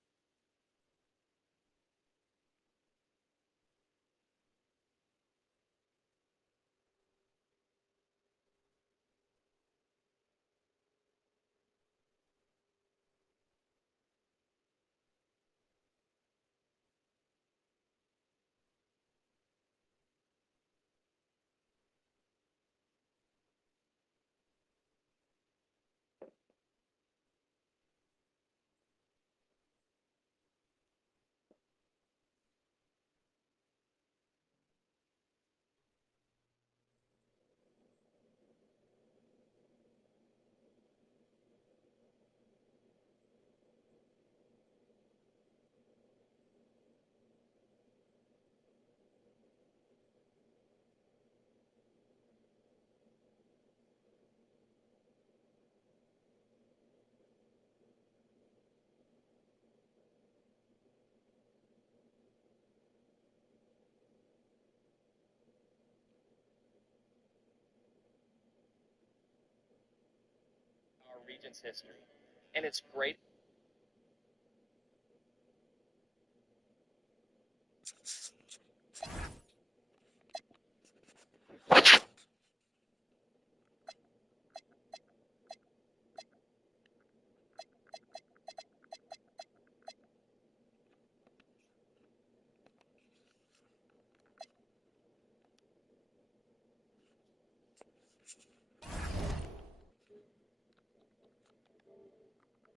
region's history. And it's great